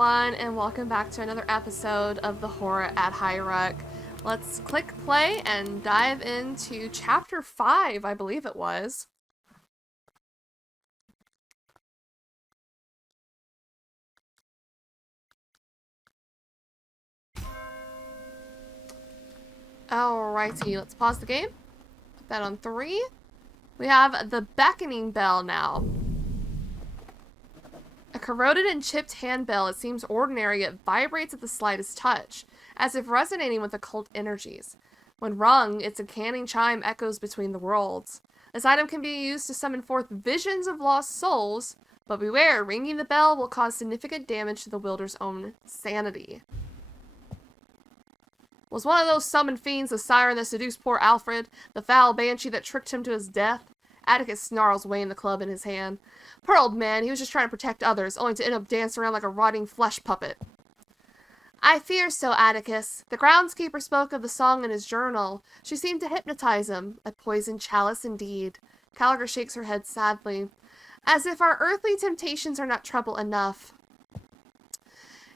everyone, and welcome back to another episode of the Horror at Highrook. Let's click play and dive into chapter 5, I believe it was. Alrighty, let's pause the game. Put that on 3. We have the beckoning bell now. A corroded and chipped handbell, it seems ordinary, yet vibrates at the slightest touch, as if resonating with occult energies. When rung, its uncanny chime echoes between the worlds. This item can be used to summon forth visions of lost souls, but beware, ringing the bell will cause significant damage to the wielder's own sanity. Was one of those summoned fiends the siren that seduced poor Alfred, the foul banshee that tricked him to his death? Atticus snarls, weighing the club in his hand. Poor old man, he was just trying to protect others, only to end up dancing around like a rotting flesh puppet. I fear so, Atticus. The groundskeeper spoke of the song in his journal. She seemed to hypnotize him. A poisoned chalice indeed. Caliger shakes her head sadly. As if our earthly temptations are not trouble enough.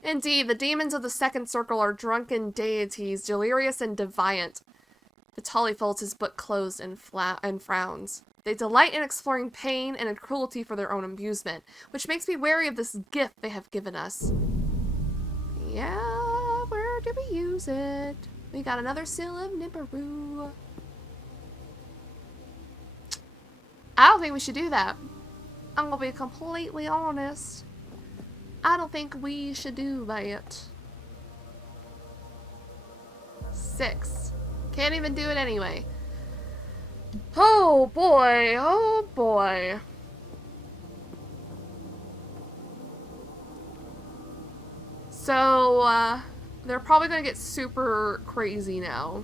Indeed, the demons of the second circle are drunken deities, delirious and defiant. Vitali folds his book closed and frowns. They delight in exploring pain and in cruelty for their own amusement, which makes me wary of this gift they have given us. Yeah, where do we use it? We got another seal of Nibiru. I don't think we should do that. I'm gonna be completely honest. I don't think we should do that. 6. Can't even do it anyway. Oh boy, oh boy. So, they're probably gonna get super crazy now.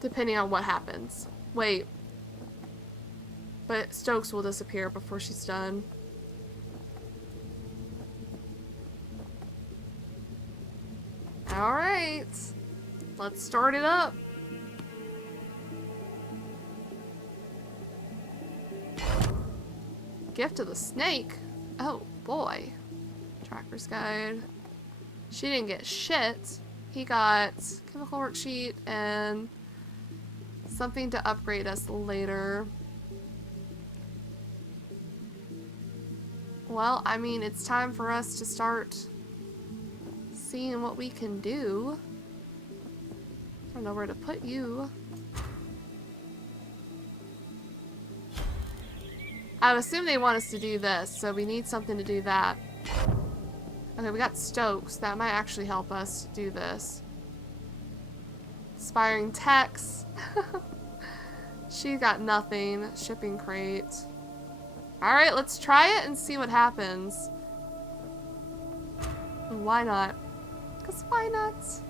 Depending on what happens. Wait. But Stokes will disappear before she's done. Alright. Let's start it up. Gift of the Snake? Oh, boy. Tracker's Guide. She didn't get shit. He got chemical worksheet and something to upgrade us later. Well, I mean, it's time for us to start seeing what we can do. I don't know where to put you. I would assume they want us to do this, so we need something to do that. Okay, we got Stokes. That might actually help us do this. Inspiring text. She got nothing. Shipping crate. Alright, let's try it and see what happens. Why not? Because why not? Is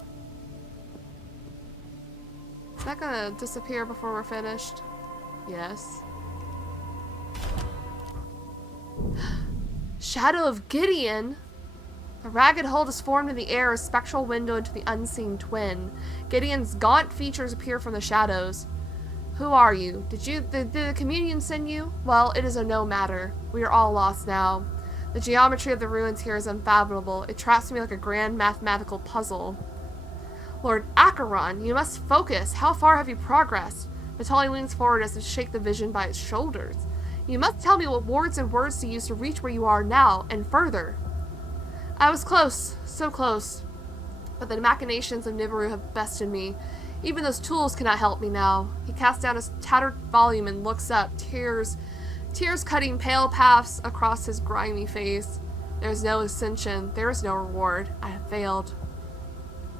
that gonna disappear before we're finished? Yes. Shadow of Gideon? A ragged hold is formed in the air, a spectral window into the unseen twin. Gideon's gaunt features appear from the shadows. Who are you? Did the communion send you? Well, it is a no matter. We are all lost now. The geometry of the ruins here is unfathomable. It traps me like a grand mathematical puzzle. Lord Acheron, you must focus. How far have you progressed? Vitali leans forward as if to shake the vision by its shoulders. You must tell me what wards and words to use to reach where you are now, and further. I was close, so close. But the machinations of Nibiru have bested me. Even those tools cannot help me now. He casts down his tattered volume and looks up, tears cutting pale paths across his grimy face. There is no ascension. There is no reward. I have failed.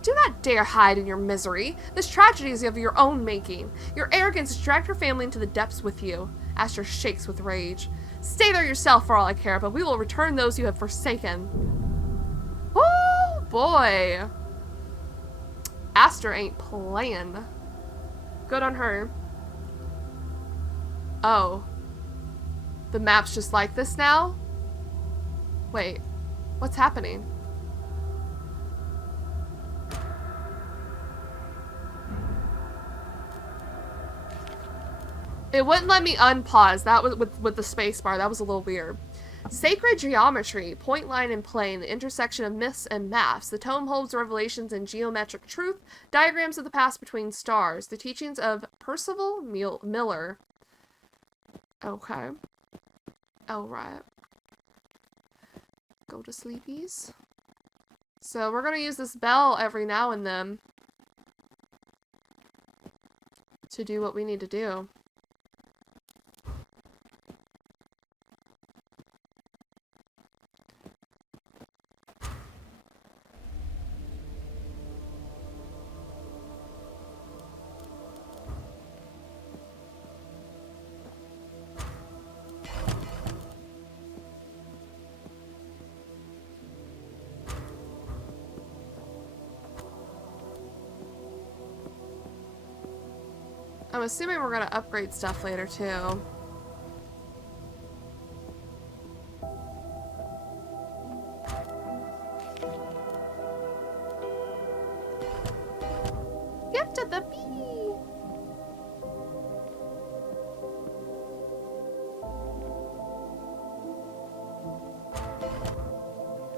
Do not dare hide in your misery. This tragedy is of your own making. Your arrogance dragged your family into the depths with you. Aster shakes with rage. Stay there yourself for all I care, but we will return those you have forsaken. Oh boy. Aster ain't playing. Good on her. Oh. The map's just like this now? Wait. What's happening? It wouldn't let me unpause. That was with the space bar. That was a little weird. Sacred geometry, point, line, and plane, the intersection of myths and maths. The tome holds revelations in geometric truth, diagrams of the past between stars. The teachings of Percival Miller. Okay. Alright. Go to sleepies. So we're gonna use this bell every now and then to do what we need to do. I'm assuming we're gonna upgrade stuff later too. Gift of the bee!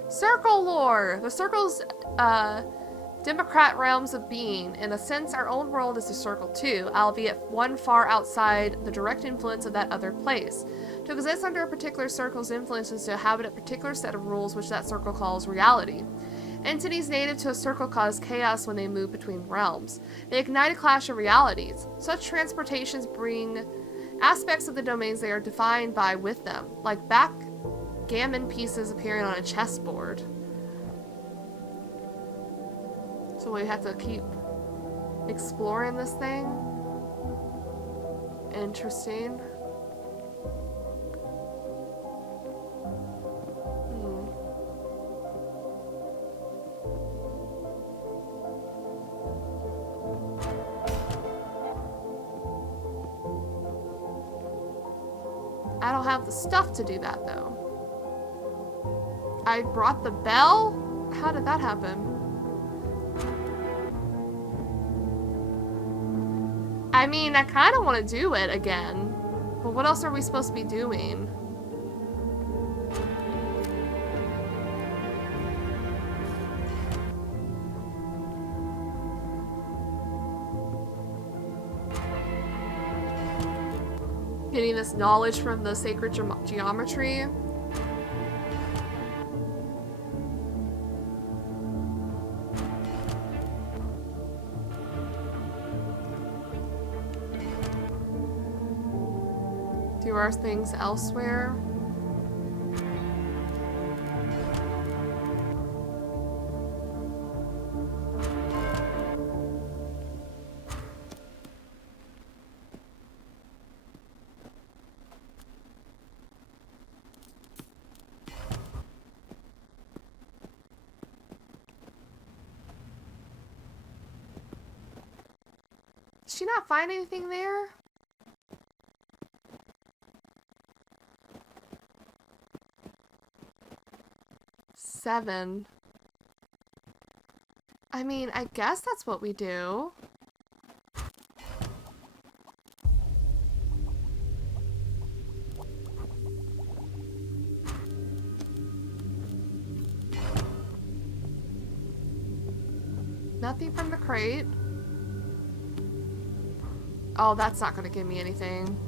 Circle lore! The circle's, democrat realms of being. In a sense, our own world is a circle too, albeit one far outside the direct influence of that other place. To exist under a particular circle's influence is to inhabit a particular set of rules which that circle calls reality. Entities native to a circle cause chaos when they move between realms. They ignite a clash of realities. Such transportations bring aspects of the domains they are defined by with them, like backgammon pieces appearing on a chessboard. So we have to keep exploring this thing. Interesting. I don't have the stuff to do that though. I brought the bell? How did that happen? I mean, I kind of want to do it again, but what else are we supposed to be doing? Getting this knowledge from the sacred geometry. Do our things elsewhere. Did she not find anything there? Seven. I mean, I guess that's what we do. Nothing from the crate. Oh, that's not gonna give me anything.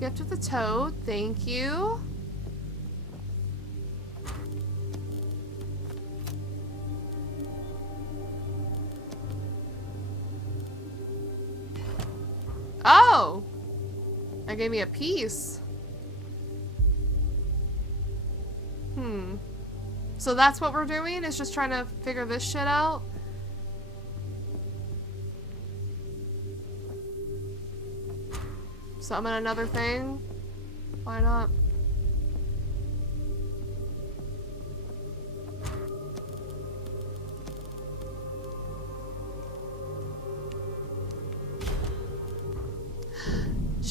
Gift of the toad, thank you. Oh! That gave me a piece. So that's what we're doing? Is just trying to figure this shit out? Summon another thing? Why not?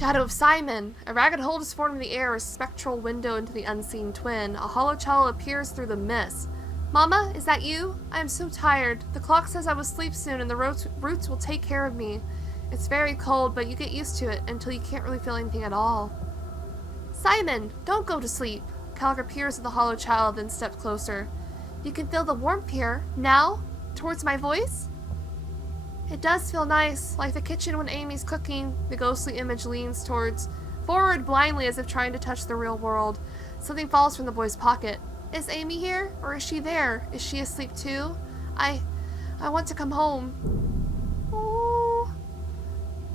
Shadow of Simon. A ragged hole is formed in the air, a spectral window into the unseen twin. A hollow cello appears through the mist. Mama, is that you? I am so tired. The clock says I will sleep soon and the roots will take care of me. It's very cold, but you get used to it until you can't really feel anything at all. Simon, don't go to sleep. Calico peers at the hollow child, then steps closer. You can feel the warmth here. Now? Towards my voice? It does feel nice, like the kitchen when Amy's cooking. The ghostly image leans forward blindly as if trying to touch the real world. Something falls from the boy's pocket. Is Amy here? Or is she there? Is she asleep too? I want to come home. Oh,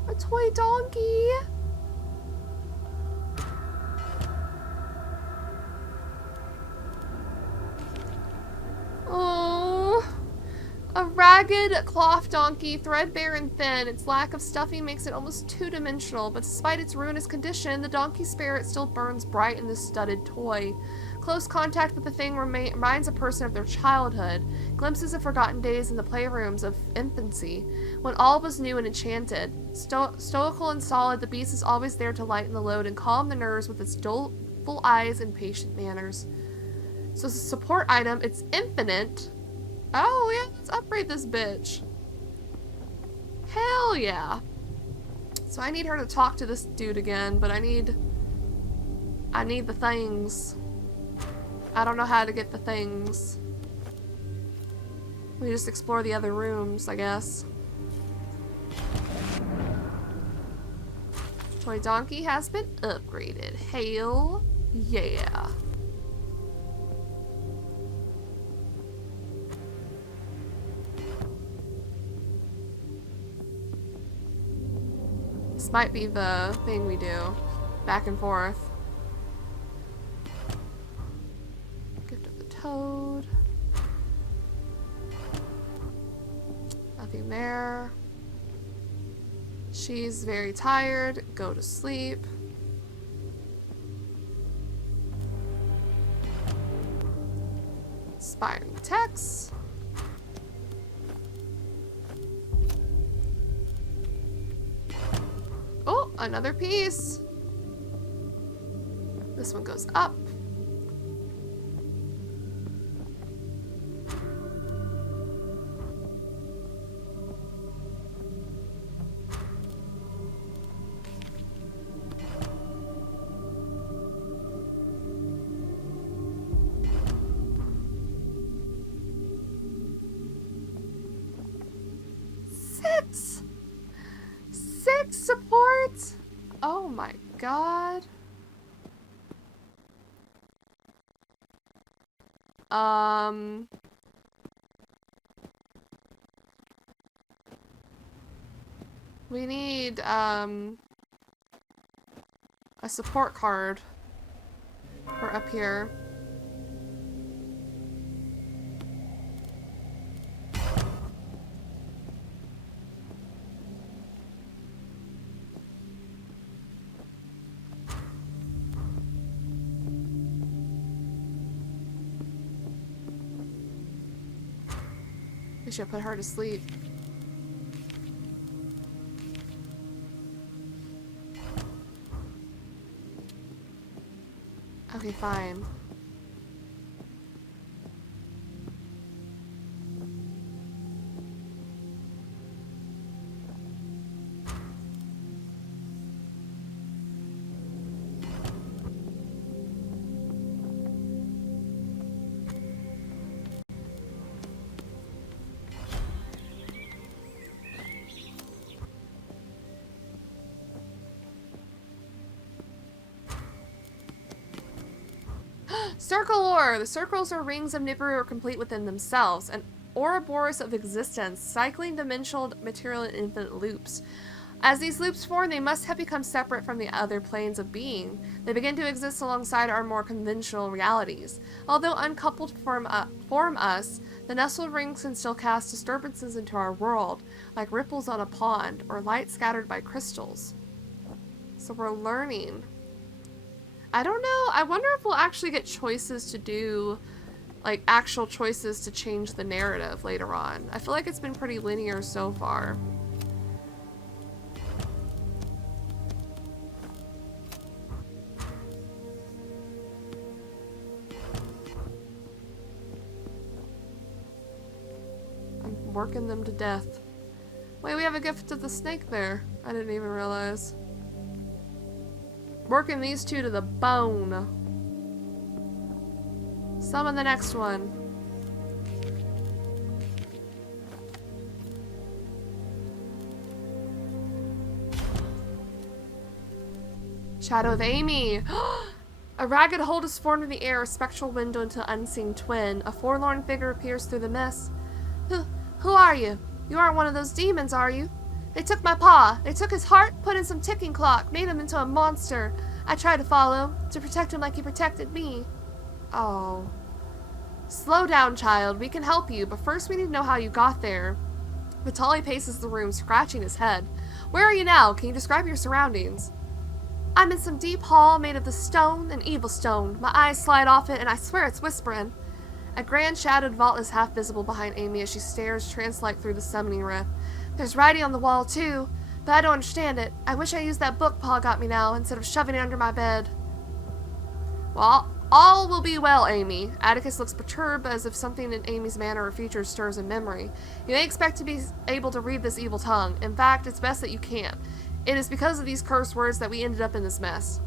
a toy donkey. Oh, a ragged cloth donkey, threadbare and thin. Its lack of stuffing makes it almost two-dimensional, but despite its ruinous condition, the donkey's spirit still burns bright in this studded toy. Close contact with the thing reminds a person of their childhood, glimpses of forgotten days in the playrooms of infancy, when all was new and enchanted. Stoical and solid, the beast is always there to lighten the load and calm the nerves with its doleful eyes and patient manners. So it's a support item. It's infinite. Oh yeah, let's upgrade this bitch. Hell yeah. So I need her to talk to this dude again, but I need the things. I don't know how to get the things. We just explore the other rooms, I guess. Toy donkey has been upgraded. Hell yeah. This might be the thing we do. Back and forth. Gift of the Toad. Nothing there. She's very tired. Go to sleep. Inspiring text. Oh, another piece. This one goes up. Six supports? Oh my god. We need, a support card for up here. We should put her to sleep. Okay, fine. Circle ore! The circles or rings of Nibiru are complete within themselves, an Ouroboros of existence, cycling dimensional material in infinite loops. As these loops form, they must have become separate from the other planes of being. They begin to exist alongside our more conventional realities. Although uncoupled from us, the nestled rings can still cast disturbances into our world, like ripples on a pond, or light scattered by crystals. So we're learning. I don't know. I wonder if we'll actually get choices to do, like, actual choices to change the narrative later on. I feel like it's been pretty linear so far. working them to death. Wait, we have a gift of the snake there. I didn't even realize. Working these two to the bone. Summon the next one. Shadow of Amy. A ragged hold is formed in the air, a spectral window into an unseen twin. A forlorn figure appears through the mist. Who are you? You aren't one of those demons, are you? They took my paw. They took his heart, put in some ticking clock, made him into a monster. I tried to follow, to protect him like he protected me. Oh. Slow down, child. We can help you, but first we need to know how you got there. Vitali paces the room, scratching his head. Where are you now? Can you describe your surroundings? I'm in some deep hall made of the stone, an evil stone. My eyes slide off it, and I swear it's whispering. A grand shadowed vault is half visible behind Amy as she stares trance-like through the summoning rift. There's writing on the wall, too, but I don't understand it. I wish I used that book Pa got me now, instead of shoving it under my bed. Well, all will be well, Amy. Atticus looks perturbed, as if something in Amy's manner or features stirs a memory. You may expect to be able to read this evil tongue. In fact, it's best that you can't. It is because of these cursed words that we ended up in this mess.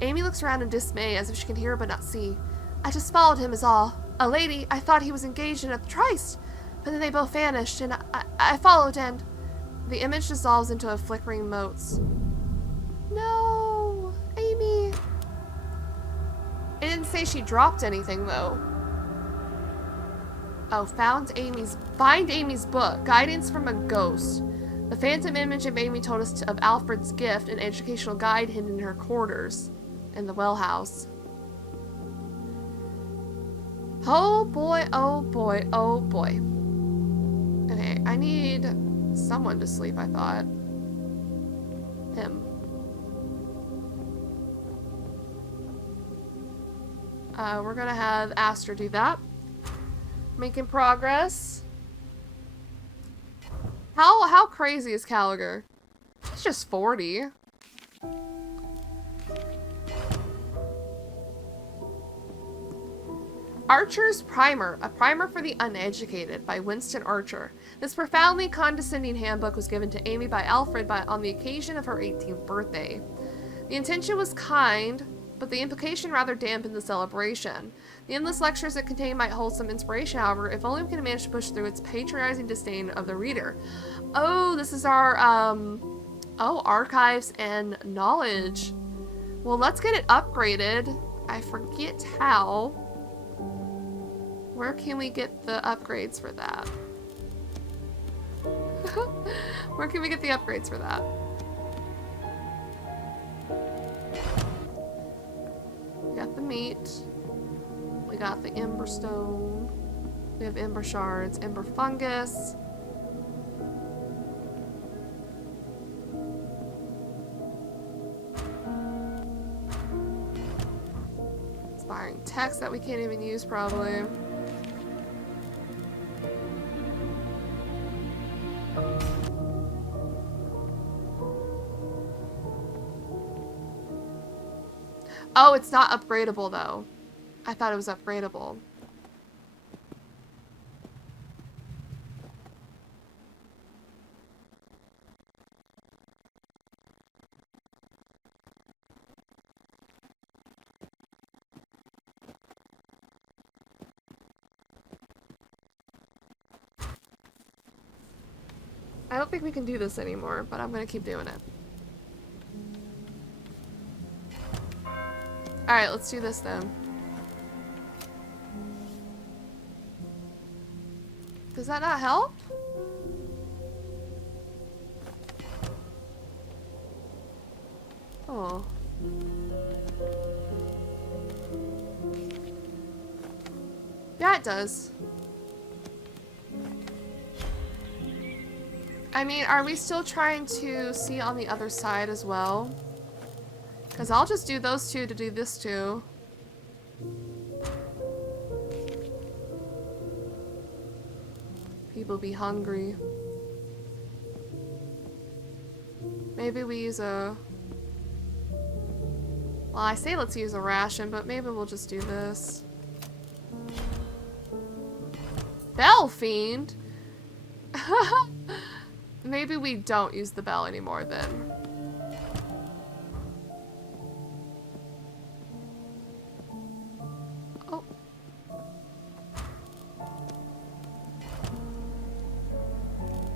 Amy looks around in dismay, as if she can hear but not see. I just followed him is all. A lady, I thought he was engaged in a tryst, but then they both vanished, and I followed, and... The image dissolves into a flickering motes. No, Amy. It didn't say she dropped anything, though. Oh, find Amy's book, Guidance from a Ghost. The phantom image of Amy told us of Alfred's gift, an educational guide hidden in her quarters in the well house. Oh boy, oh boy, oh boy. Okay, I need someone to sleep, I thought. Him. We're gonna have Astra do that. Making progress. How crazy is Caliger? He's just 40. Archer's Primer, a primer for the uneducated by Winston Archer. This profoundly condescending handbook was given to Amy by Alfred on the occasion of her 18th birthday. The intention was kind, but the implication rather dampened the celebration. The endless lectures it contained might hold some inspiration, however, if only we can manage to push through its patronizing disdain of the reader. Oh, this is our, archives and knowledge. Well, let's get it upgraded. I forget how. Where can we get the upgrades for that? Where can we get the upgrades for that? We got the meat. We got the ember stone. We have ember shards, ember fungus. Inspiring text that we can't even use, probably. Oh, it's not upgradable, though. I thought it was upgradable. I don't think we can do this anymore, but I'm gonna keep doing it. Alright, let's do this then. Does that not help? Oh. Yeah, it does. I mean, are we still trying to see on the other side as well? Because I'll just do those two to do this too. People be hungry. Maybe we use a... Well, I say let's use a ration, but maybe we'll just do this. Bell Fiend? Maybe we don't use the bell anymore then. Oh.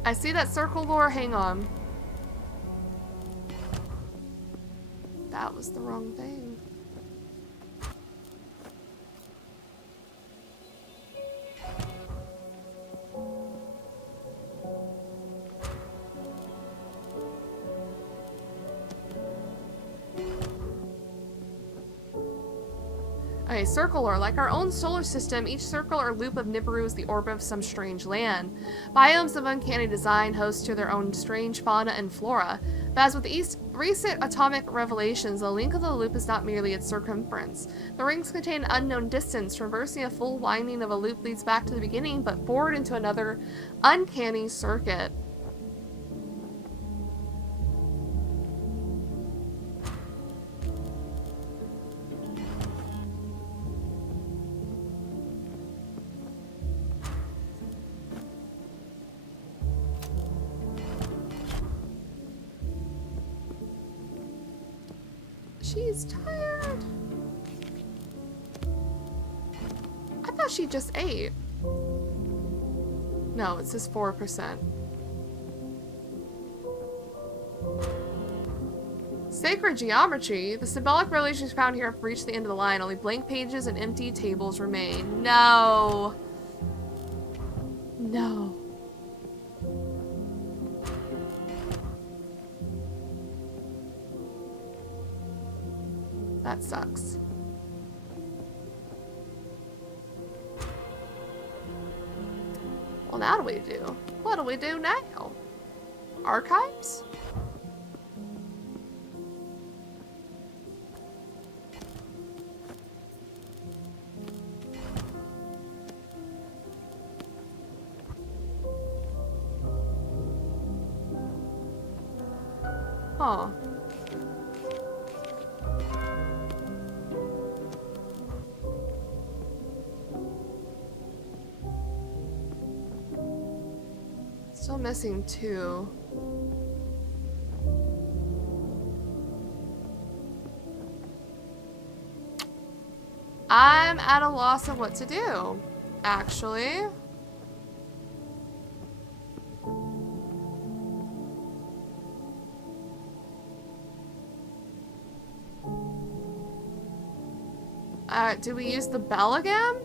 I see that circle lore. Hang on. That was the wrong thing. Okay, circle lore. Like our own solar system, each circle or loop of Nibiru is the orbit of some strange land. Biomes of uncanny design host to their own strange fauna and flora. But as with the recent atomic revelations, the length of the loop is not merely its circumference. The rings contain unknown distance. Traversing a full winding of a loop leads back to the beginning, but forward into another uncanny circuit. She's tired. I thought she just ate. No, it says 4%. Sacred geometry. The symbolic revelations found here have reached the end of the line. Only blank pages and empty tables remain. No. No. That sucks. Well, now what do we do? What do we do now? Archives? Huh. Still missing 2. I'm at a loss of what to do, actually. Do we use the bell again?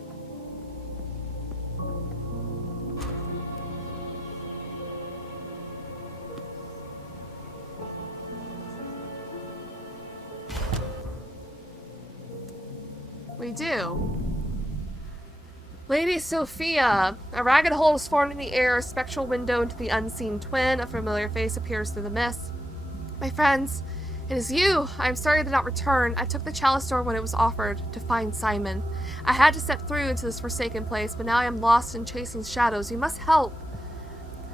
We do. Lady Sophia. A ragged hole is formed in the air, a spectral window into the unseen twin. A familiar face appears through the mist. My friends, it is you. I am sorry I did not return. I took the chalice door when it was offered, to find Simon. I had to step through into this forsaken place, but now I am lost in chasing shadows. You must help.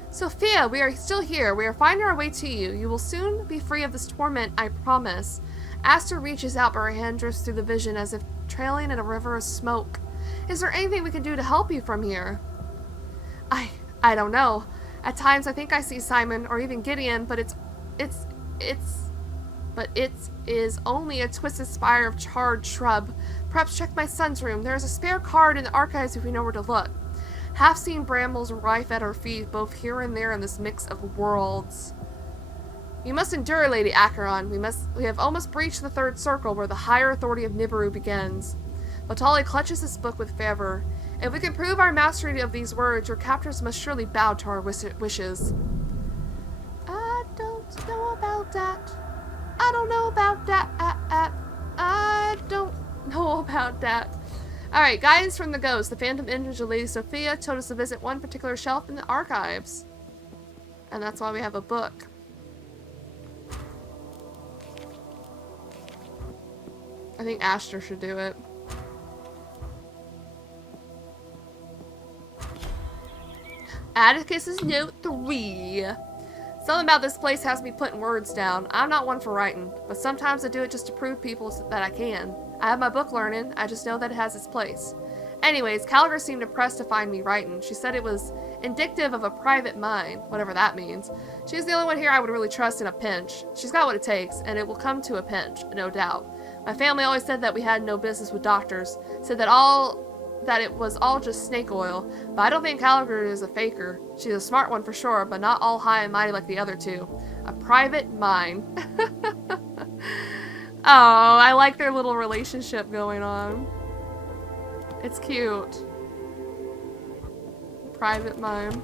Sophia, we are still here. We are finding our way to you. You will soon be free of this torment, I promise. Aster reaches out, but her hand drifts through the vision as if trailing in a river of smoke. Is there anything we can do to help you from here? I don't know. At times I think I see Simon or even Gideon, but it is only a twisted spire of charred shrub. Perhaps check my son's room. There is a spare card in the archives if we know where to look. Half-seen brambles rife at our feet, both here and there in this mix of worlds. You must endure, Lady Acheron. We have almost breached the third circle where the higher authority of Nibiru begins. Vatali clutches his book with fervor. If we can prove our mastery of these words, your captors must surely bow to our wishes. I don't know about that. I don't know about that. I don't know about that. Alright, guidance from the ghost. The phantom image of Lady Sophia told us to visit one particular shelf in the archives. And that's why we have a book. I think Aster should do it. Atticus's note 3. Something about this place has me putting words down. I'm not one for writing, but sometimes I do it just to prove people that I can. I have my book learning, I just know that it has its place. Anyways, Caliger seemed impressed to find me writing. She said it was indicative of a private mind, whatever that means. She's the only one here I would really trust in a pinch. She's got what it takes, and it will come to a pinch, no doubt. My family always said that we had no business with doctors, said that it was all just snake oil, but I don't think Caliger is a faker. She's a smart one for sure, but not all high and mighty like the other two. A private mind. Oh, I like their little relationship going on. It's cute. Private mime.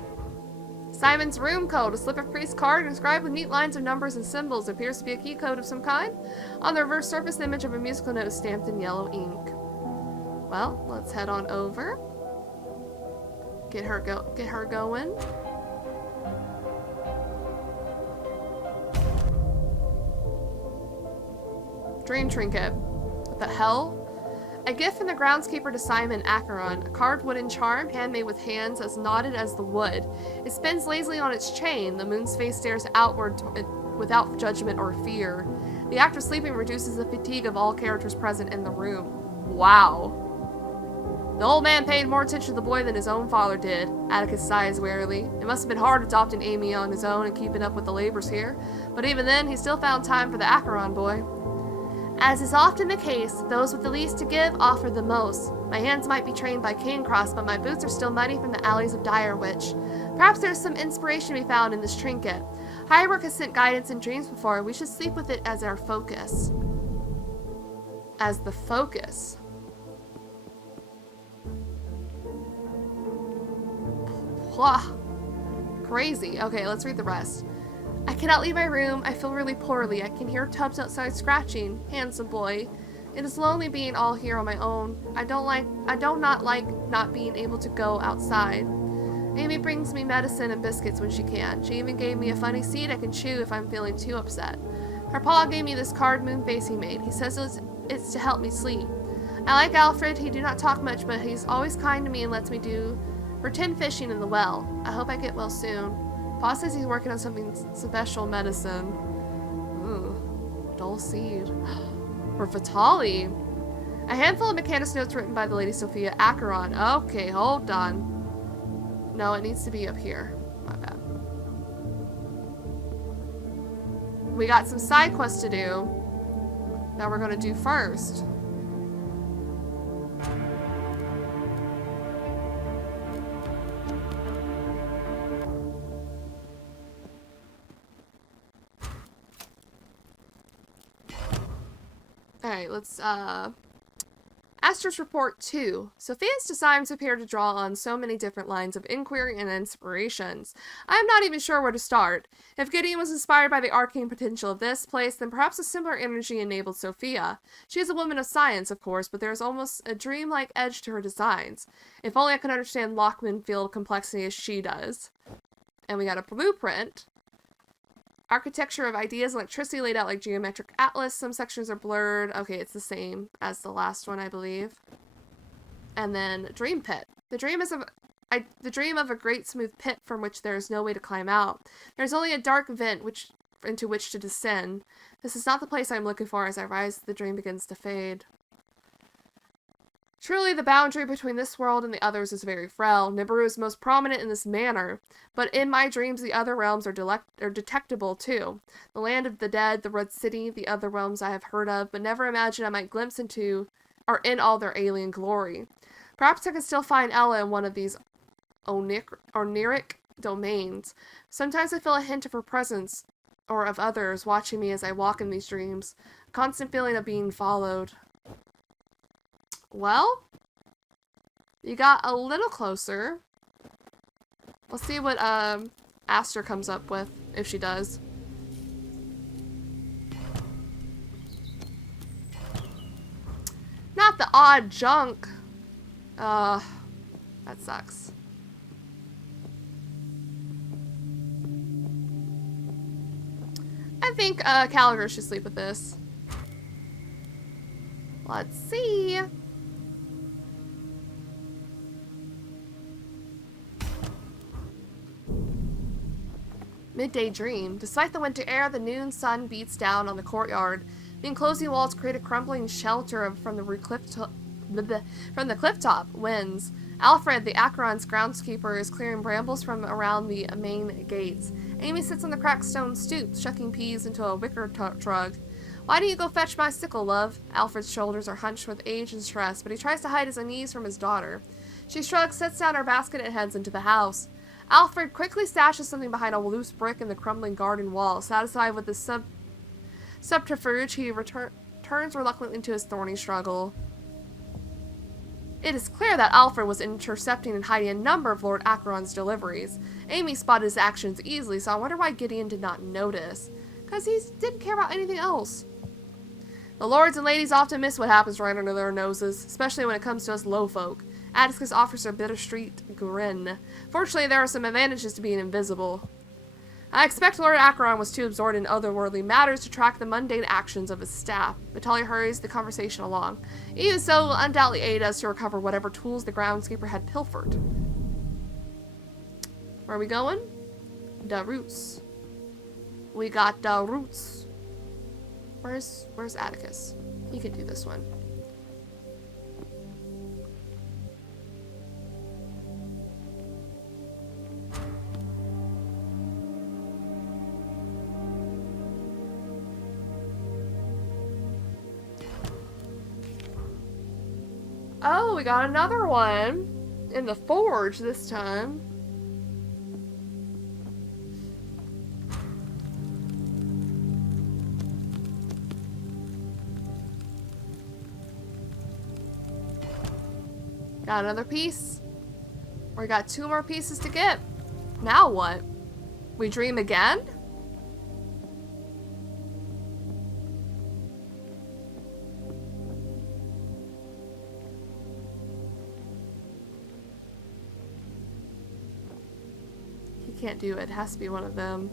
Simon's room code. A slip of priest card inscribed with neat lines of numbers and symbols. It appears to be a key code of some kind. On the reverse surface, the image of a musical note is stamped in yellow ink. Well, let's head on over. Get her going. Dream trinket. What the hell? A gift from the groundskeeper to Simon Acheron. A carved wooden charm, handmade with hands as knotted as the wood. It spins lazily on its chain. The moon's face stares outward without judgment or fear. The act of sleeping reduces the fatigue of all characters present in the room. Wow. The old man paid more attention to the boy than his own father did. Atticus sighs wearily. It must have been hard adopting Amy on his own and keeping up with the labors here. But even then, he still found time for the Acheron boy. As is often the case, those with the least to give offer the most. My hands might be trained by Cairncross, but my boots are still muddy from the alleys of Direwitch. Perhaps there's some inspiration to be found in this trinket. Highrook has sent guidance in dreams before. We should sleep with it as our focus. As the focus. Blah. Crazy. Okay, let's read the rest. I cannot leave my room. I feel really poorly. I can hear Tubbs outside scratching. Handsome boy. It is lonely being all here on my own. I don't not like not being able to go outside. Amy brings me medicine and biscuits when she can. She even gave me a funny seed I can chew if I'm feeling too upset. Her pa gave me this card moon face he made. He says it's to help me sleep. I like Alfred. He do not talk much, but he's always kind to me and lets me do pretend fishing in the well. I hope I get well soon. Pa says he's working on something special medicine. Ooh, dull seed. For Vitali. A handful of Mechanic's notes written by the Lady Sophia Acheron. Okay, hold on. No, it needs to be up here. My bad. We got some side quests to do that we're going to do first. Alright, let's, Astro's Report 2. Sophia's designs appear to draw on so many different lines of inquiry and inspirations. I am not even sure where to start. If Gideon was inspired by the arcane potential of this place, then perhaps a similar energy enabled Sophia. She is a woman of science, of course, but there is almost a dreamlike edge to her designs. If only I could understand Lockman field complexity as she does. And we got a blueprint. Architecture of ideas, electricity laid out like geometric atlas. Some sections are blurred. Okay, it's the same as the last one, I believe. And then dream pit. The dream of a great smooth pit from which there is no way to climb out. There is only a dark vent into which to descend. This is not the place I am looking for. As I rise, the dream begins to fade. Truly, the boundary between this world and the others is very frail. Nibiru is most prominent in this manner, but in my dreams the other realms are detectable too. The land of the dead, the Red City, the other realms I have heard of, but never imagined I might glimpse into, or in all their alien glory. Perhaps I could still find Ella in one of these oniric domains. Sometimes I feel a hint of her presence, or of others, watching me as I walk in these dreams. A constant feeling of being followed. Well, you got a little closer. Let's see what Aster comes up with, if she does. Not the odd junk. That sucks. I think Caliger should sleep with this. Let's see. Midday dream. Despite the winter air, the noon sun beats down on the courtyard. The enclosing walls create a crumbling shelter from the from the cliff top wins. Alfred, the Acheron's groundskeeper, is clearing brambles from around the main gates. Amy sits on the cracked stone stoop, shucking peas into a wicker trug. Why don't you go fetch my sickle, love? Alfred's shoulders are hunched with age and stress, but he tries to hide his unease from his daughter. She shrugs, sets down her basket, and heads into the house. Alfred quickly stashes something behind a loose brick in the crumbling garden wall. Satisfied with the subterfuge, he turns reluctantly to his thorny struggle. It is clear that Alfred was intercepting and hiding a number of Lord Acheron's deliveries. Amy spotted his actions easily, so I wonder why Gideon did not notice. Because he didn't care about anything else. The lords and ladies often miss what happens right under their noses, especially when it comes to us low folk. Atticus offers a bittersweet grin. Fortunately, there are some advantages to being invisible. I expect Lord Acheron was too absorbed in otherworldly matters to track the mundane actions of his staff. Vitaly hurries the conversation along. Even so, will undoubtedly aid us to recover whatever tools the groundskeeper had pilfered. Where are we going? The roots. We got the roots. Where's Atticus? He could do this one. Oh, we got another one in the forge this time. Got another piece. We got 2 more pieces to get. Now what? We dream again? He can't do it. It has to be one of them.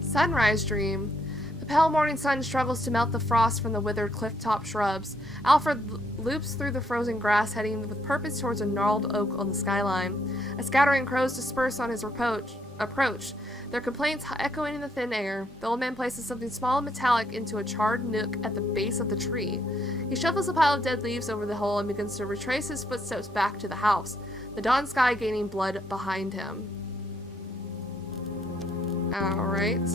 Sunrise dream. The pale morning sun struggles to melt the frost from the withered cliff-top shrubs. Alfred loops through the frozen grass, heading with purpose towards a gnarled oak on the skyline. A scattering crows disperse on his approach, their complaints echoing in the thin air. The old man places something small and metallic into a charred nook at the base of the tree. He shovels a pile of dead leaves over the hole and begins to retrace his footsteps back to the house, the dawn sky gaining blood behind him. Alright.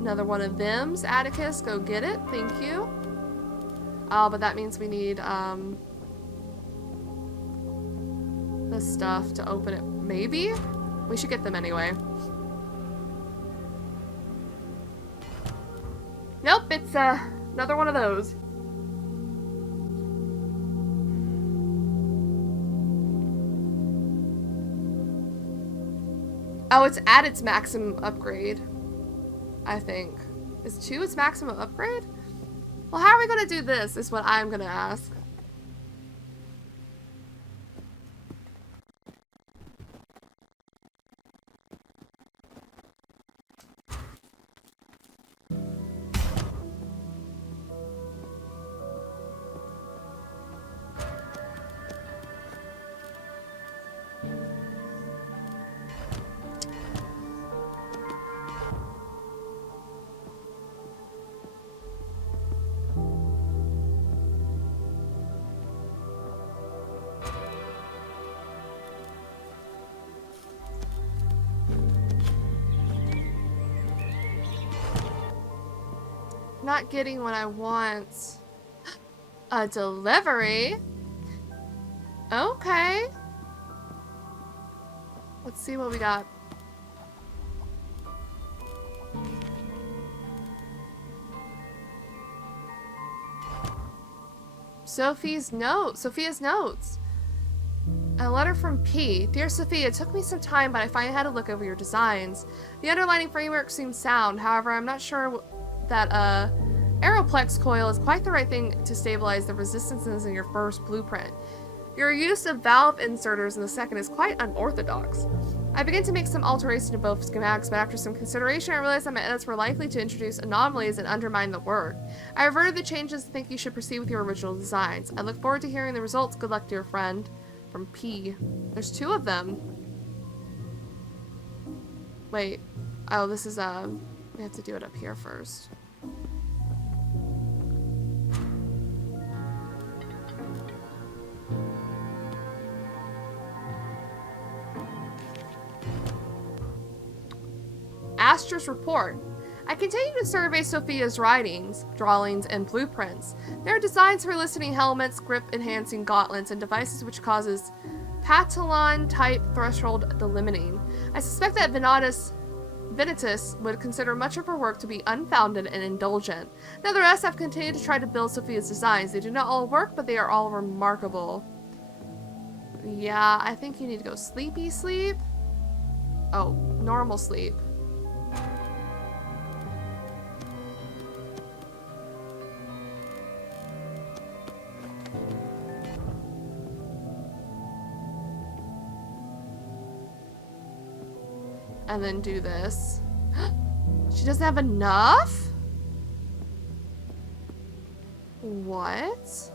Another one of them's. Atticus, go get it. Thank you. Oh, but that means we need, the stuff to open it. Maybe? We should get them anyway. Nope, it's, another one of those. Oh, it's at its maximum upgrade, I think. Is 2 its maximum upgrade? Well, how are we gonna do this, is what I'm gonna ask. Not getting what I want. A delivery? Okay. Let's see what we got. Sophia's notes. A letter from P. Dear Sophia, it took me some time, but I finally had to look over your designs. The underlining framework seems sound. However, I'm not sure that Aeroplex coil is quite the right thing to stabilize the resistances in your first blueprint. Your use of valve inserters in the second is quite unorthodox. I began to make some alterations to both schematics, but after some consideration, I realized that my edits were likely to introduce anomalies and undermine the work. I reverted the changes and think you should proceed with your original designs. I look forward to hearing the results. Good luck, dear friend. from P. There's two of them. Wait. Oh, this is, we have to do it up here first. Astra's report. I continue to survey Sophia's writings, drawings, and blueprints. There are designs for listening helmets, grip-enhancing gauntlets, and devices which causes Patalon-type threshold delimiting. I suspect that Venetus would consider much of her work to be unfounded and indulgent. Nevertheless, I've continued to try to build Sophia's designs. They do not all work, but they are all remarkable. Yeah, I think you need to go sleepy sleep. Oh, normal sleep. And then do this. She doesn't have enough? What?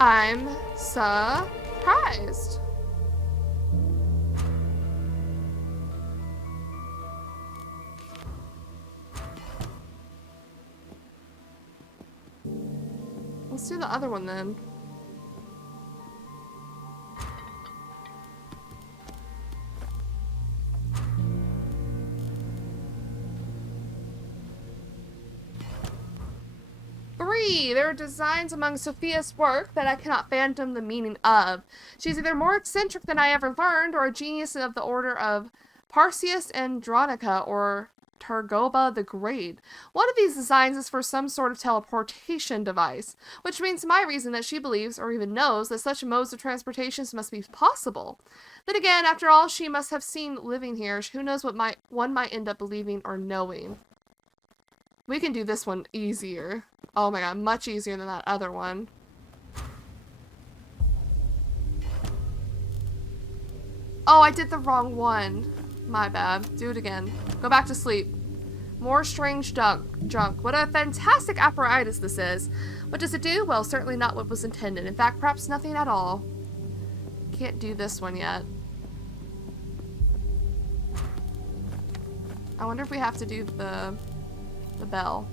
I'm surprised. Let's do the other one then. There are designs among Sophia's work that I cannot fathom the meaning of. She's either more eccentric than I ever learned, or a genius of the order of Parseus Andronica, or Targoba the Great. One of these designs is for some sort of teleportation device, which means to my reason that she believes, or even knows, that such modes of transportation must be possible. Then again, after all she must have seen living here, who knows what one might end up believing or knowing. We can do this one easier. Oh my god, much easier than that other one. Oh, I did the wrong one. My bad. Do it again. Go back to sleep. More strange junk. What a fantastic apparatus this is. What does it do? Well, certainly not what was intended. In fact, perhaps nothing at all. Can't do this one yet. I wonder if we have to do the bell.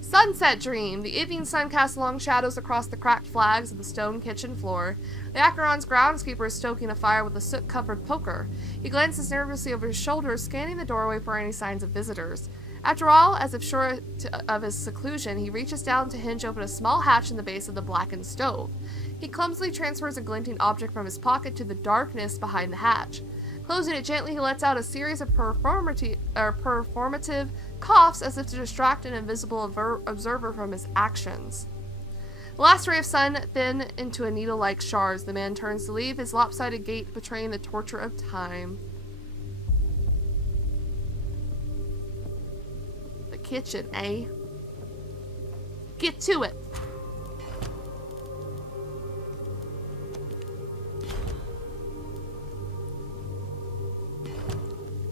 Sunset Dream. The evening sun casts long shadows across the cracked flags of the stone kitchen floor. The Acheron's groundskeeper is stoking a fire with a soot-covered poker. He glances nervously over his shoulder, scanning the doorway for any signs of visitors. After all, as if sure of his seclusion, he reaches down to hinge open a small hatch in the base of the blackened stove. He clumsily transfers a glinting object from his pocket to the darkness behind the hatch. Closing it gently, he lets out a series of performative coughs as if to distract an invisible observer from his actions. The last ray of sun thin into a needle-like shards. The man turns to leave, his lopsided gait betraying the torture of time. The kitchen, eh? Get to it!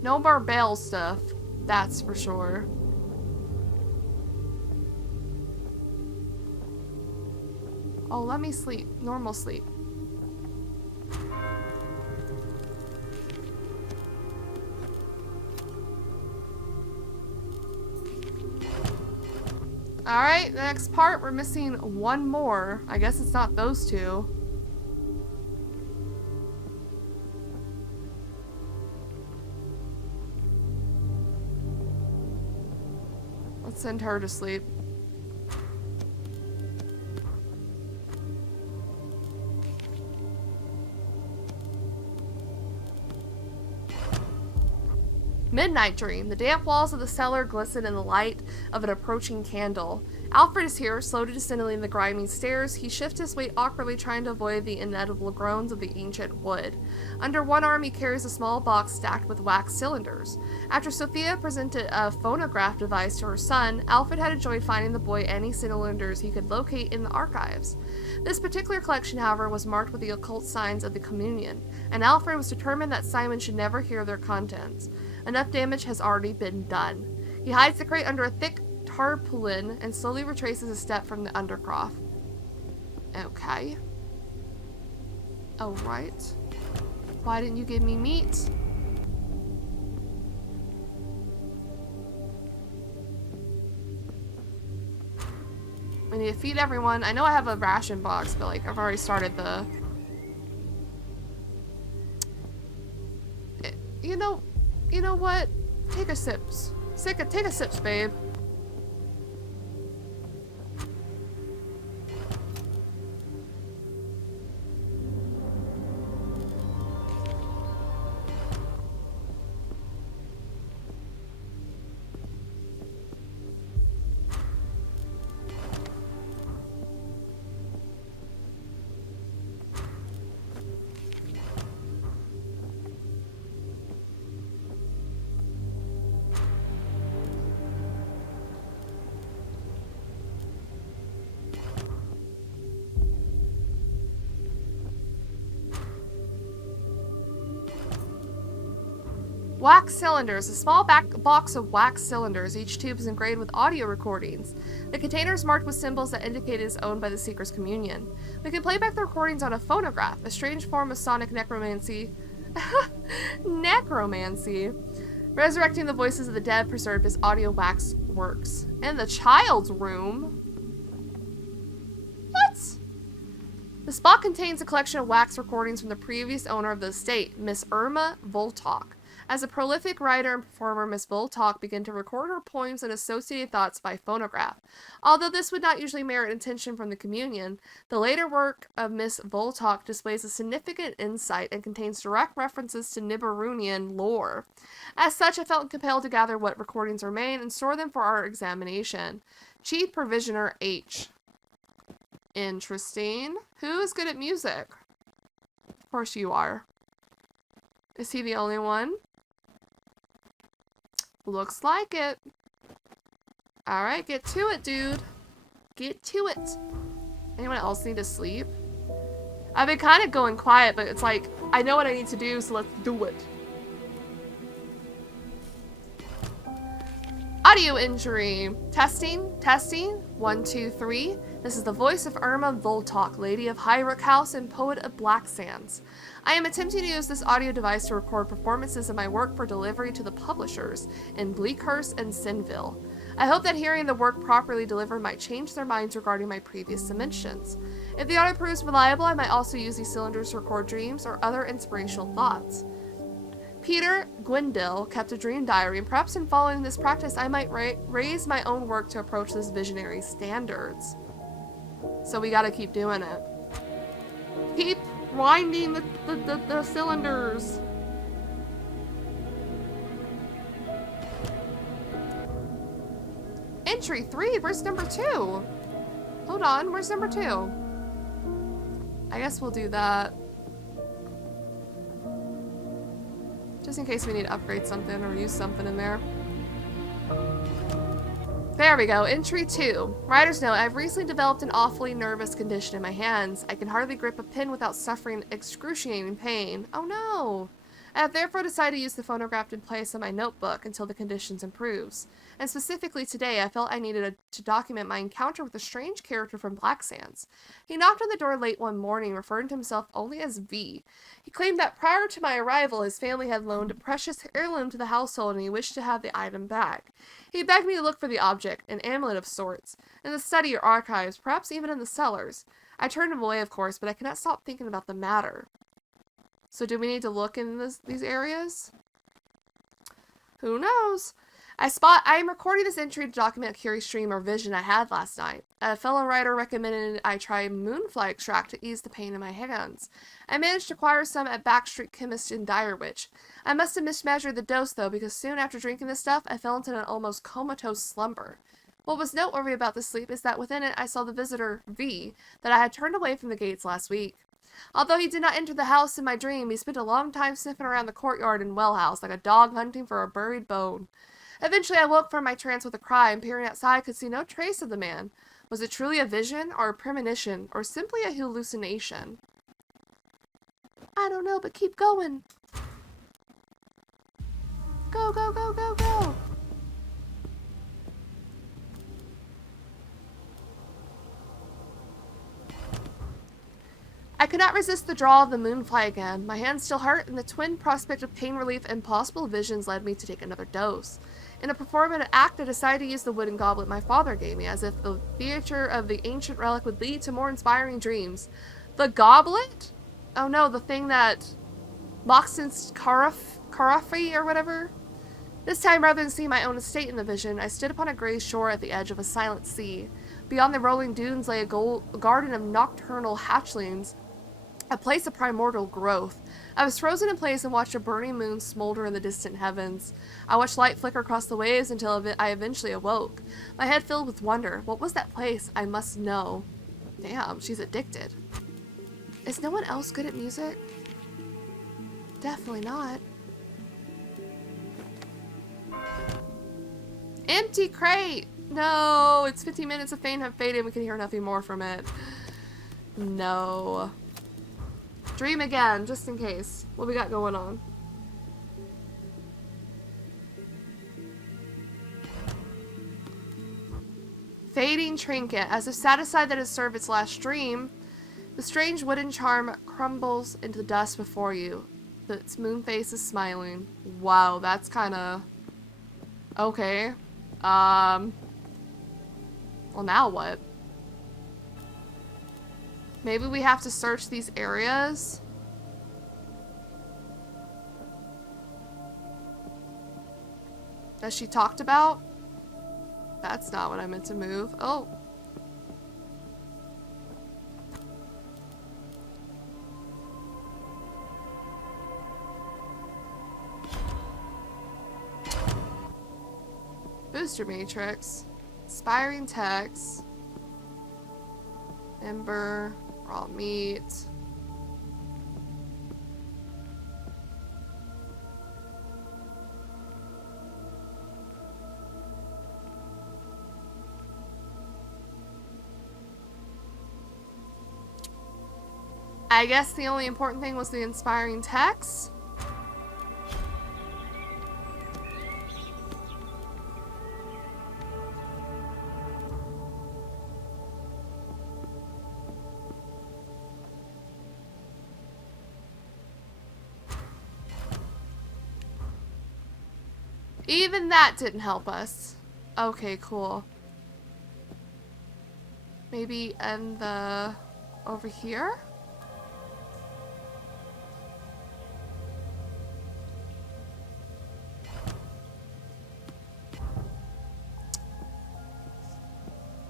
No more bail stuff, that's for sure. Oh, let me sleep. Normal sleep. Alright, the next part, we're missing one more. I guess it's not those two. Let's send her to sleep. Midnight Dream. The damp walls of the cellar glisten in the light of an approaching candle. Alfred is here, slow to descending the grimy stairs. He shifts his weight awkwardly, trying to avoid the inedible groans of the ancient wood. Under one arm, he carries a small box stacked with wax cylinders. After Sophia presented a phonograph device to her son, Alfred had enjoyed finding the boy any cylinders he could locate in the archives. This particular collection, however, was marked with the occult signs of the communion, and Alfred was determined that Simon should never hear their contents. Enough damage has already been done. He hides the crate under a thick tarpaulin and slowly retraces his step from the undercroft. Okay. Alright. Why didn't you give me meat? I need to feed everyone. I know I have a ration box, but like I've already started the... You know what? Take a sips. Take a sips, babe. Wax cylinders. A small box of wax cylinders. Each tube is engraved with audio recordings. The container is marked with symbols that indicate it is owned by the Seeker's Communion. We can play back the recordings on a phonograph, a strange form of sonic necromancy. Necromancy. Resurrecting the voices of the dead preserved as audio wax works. In the child's room? What? The spot contains a collection of wax recordings from the previous owner of the estate, Miss Irma Voltok. As a prolific writer and performer, Miss Voltok began to record her poems and associated thoughts by phonograph. Although this would not usually merit attention from the communion, the later work of Miss Voltok displays a significant insight and contains direct references to Nibiruunian lore. As such, I felt compelled to gather what recordings remain and store them for our examination. Chief Provisioner H. Interesting. Who is good at music? Of course you are. Is he the only one? Looks like it. Alright, get to it, dude. Get to it. Anyone else need to sleep? I've been kind of going quiet, but it's like, I know what I need to do, so let's do it. Audio injury. Testing, testing. 1, 2, 3. This is the voice of Irma Voltok, Lady of Highrook House and Poet of Black Sands. I am attempting to use this audio device to record performances of my work for delivery to the publishers in Bleakhurst and Sinville. I hope that hearing the work properly delivered might change their minds regarding my previous submissions. If the audio proves reliable, I might also use these cylinders to record dreams or other inspirational thoughts. Peter Gwendil kept a dream diary, and perhaps in following this practice I might raise my own work to approach this visionary standards. So we gotta keep doing it. Keep winding the cylinders. Entry 3, where's number 2? Hold on, where's number 2? I guess we'll do that. Just in case we need to upgrade something or use something in there. There we go, entry 2. Writer's note, I've recently developed an awfully nervous condition in my hands. I can hardly grip a pen without suffering excruciating pain. Oh no! I have therefore decided to use the phonograph in place of my notebook until the condition improves. And specifically today, I felt I needed to document my encounter with a strange character from Black Sands. He knocked on the door late one morning, referring to himself only as V. He claimed that prior to my arrival, his family had loaned a precious heirloom to the household and he wished to have the item back. He begged me to look for the object, an amulet of sorts, in the study or archives, perhaps even in the cellars. I turned him away, of course, but I could not stop thinking about the matter. So do we need to look in these areas? Who knows? I am recording this entry to document a curious dream or vision I had last night. A fellow writer recommended I try moonfly extract to ease the pain in my hands. I managed to acquire some at Backstreet Chemist in Direwich. I must have mismeasured the dose, though, because soon after drinking this stuff, I fell into an almost comatose slumber. What was noteworthy about this sleep is that within it I saw the visitor, V, that I had turned away from the gates last week. Although he did not enter the house in my dream, he spent a long time sniffing around the courtyard and well house like a dog hunting for a buried bone. Eventually I woke from my trance with a cry, and peering outside could see no trace of the man. Was it truly a vision, or a premonition, or simply a hallucination? I don't know, but keep going. Go, go, go, go, go! I could not resist the draw of the moonfly again. My hands still hurt, and the twin prospect of pain relief and possible visions led me to take another dose. In a performative act, I decided to use the wooden goblet my father gave me, as if the theater of the ancient relic would lead to more inspiring dreams. The goblet? Oh no, the thing that Moxon's Carafi or whatever? This time, rather than seeing my own estate in the vision, I stood upon a gray shore at the edge of a silent sea. Beyond the rolling dunes lay a garden of nocturnal hatchlings, a place of primordial growth. I was frozen in place and watched a burning moon smolder in the distant heavens. I watched light flicker across the waves until I eventually awoke. My head filled with wonder. What was that place? I must know. Damn, she's addicted. Is no one else good at music? Definitely not. Empty crate! No, it's 15 minutes of fame have faded. We can hear nothing more from it. No. Dream again, just in case. What we got going on? Fading trinket. As if satisfied that it served its last dream, the strange wooden charm crumbles into the dust before you. Its moon face is smiling. Wow, that's kind of... Okay. Well, now what? Maybe we have to search these areas. That she talked about? That's not what I meant to move. Oh. Booster matrix. Inspiring text. Ember. Raw meat. I guess the only important thing was the inspiring text. Even that didn't help us. Okay, cool. Maybe in the... over here?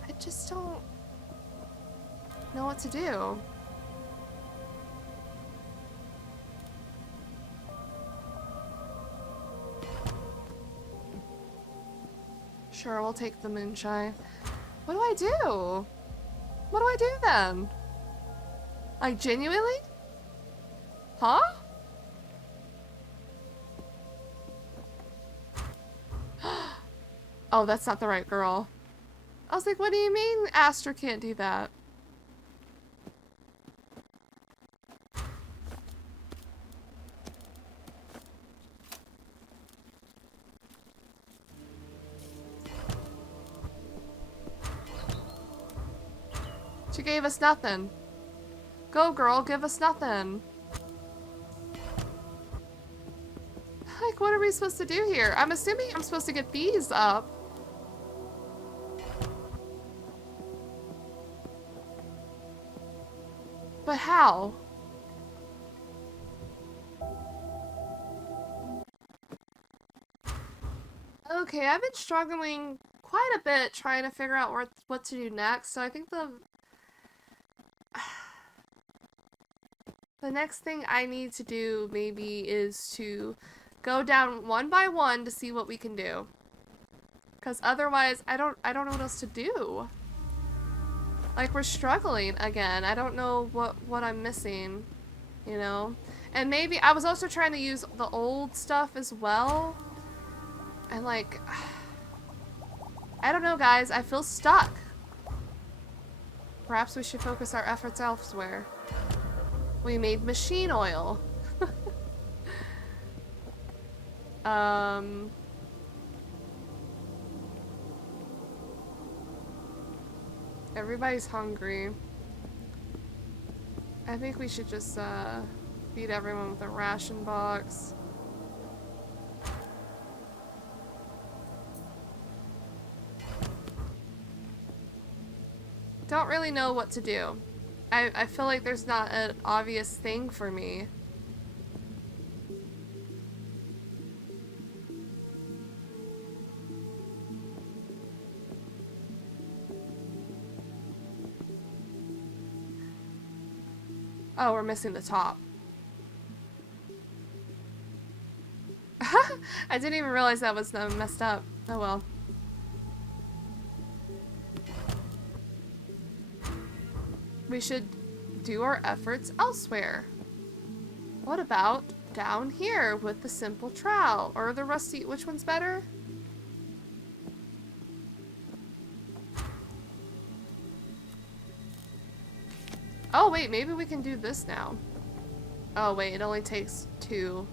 I just don't know what to do. Sure, we'll take the moonshine. What do I do? What do I do then? Like, genuinely? Huh? Oh, that's not the right girl. I was like, what do you mean Astra can't do that? She gave us nothing. Go, girl, give us nothing. Like, what are we supposed to do here? I'm assuming I'm supposed to get these up. But how? Okay, I've been struggling quite a bit trying to figure out what to do next, so I think the next thing I need to do maybe is to go down one by one to see what we can do. Because otherwise, I don't know what else to do. Like, we're struggling again. I don't know what I'm missing, you know? And maybe, I was also trying to use the old stuff as well. And like, I don't know, guys. I feel stuck. Perhaps we should focus our efforts elsewhere. We made machine oil. Everybody's hungry. I think we should just, feed everyone with a ration box. Don't really know what to do. I feel like there's not an obvious thing for me. Oh, we're missing the top. I didn't even realize that was messed up. Oh well. We should do our efforts elsewhere. What about down here with the simple trowel or the rusty? Which one's better? Oh wait, maybe we can do this now. Oh wait, it only takes 2.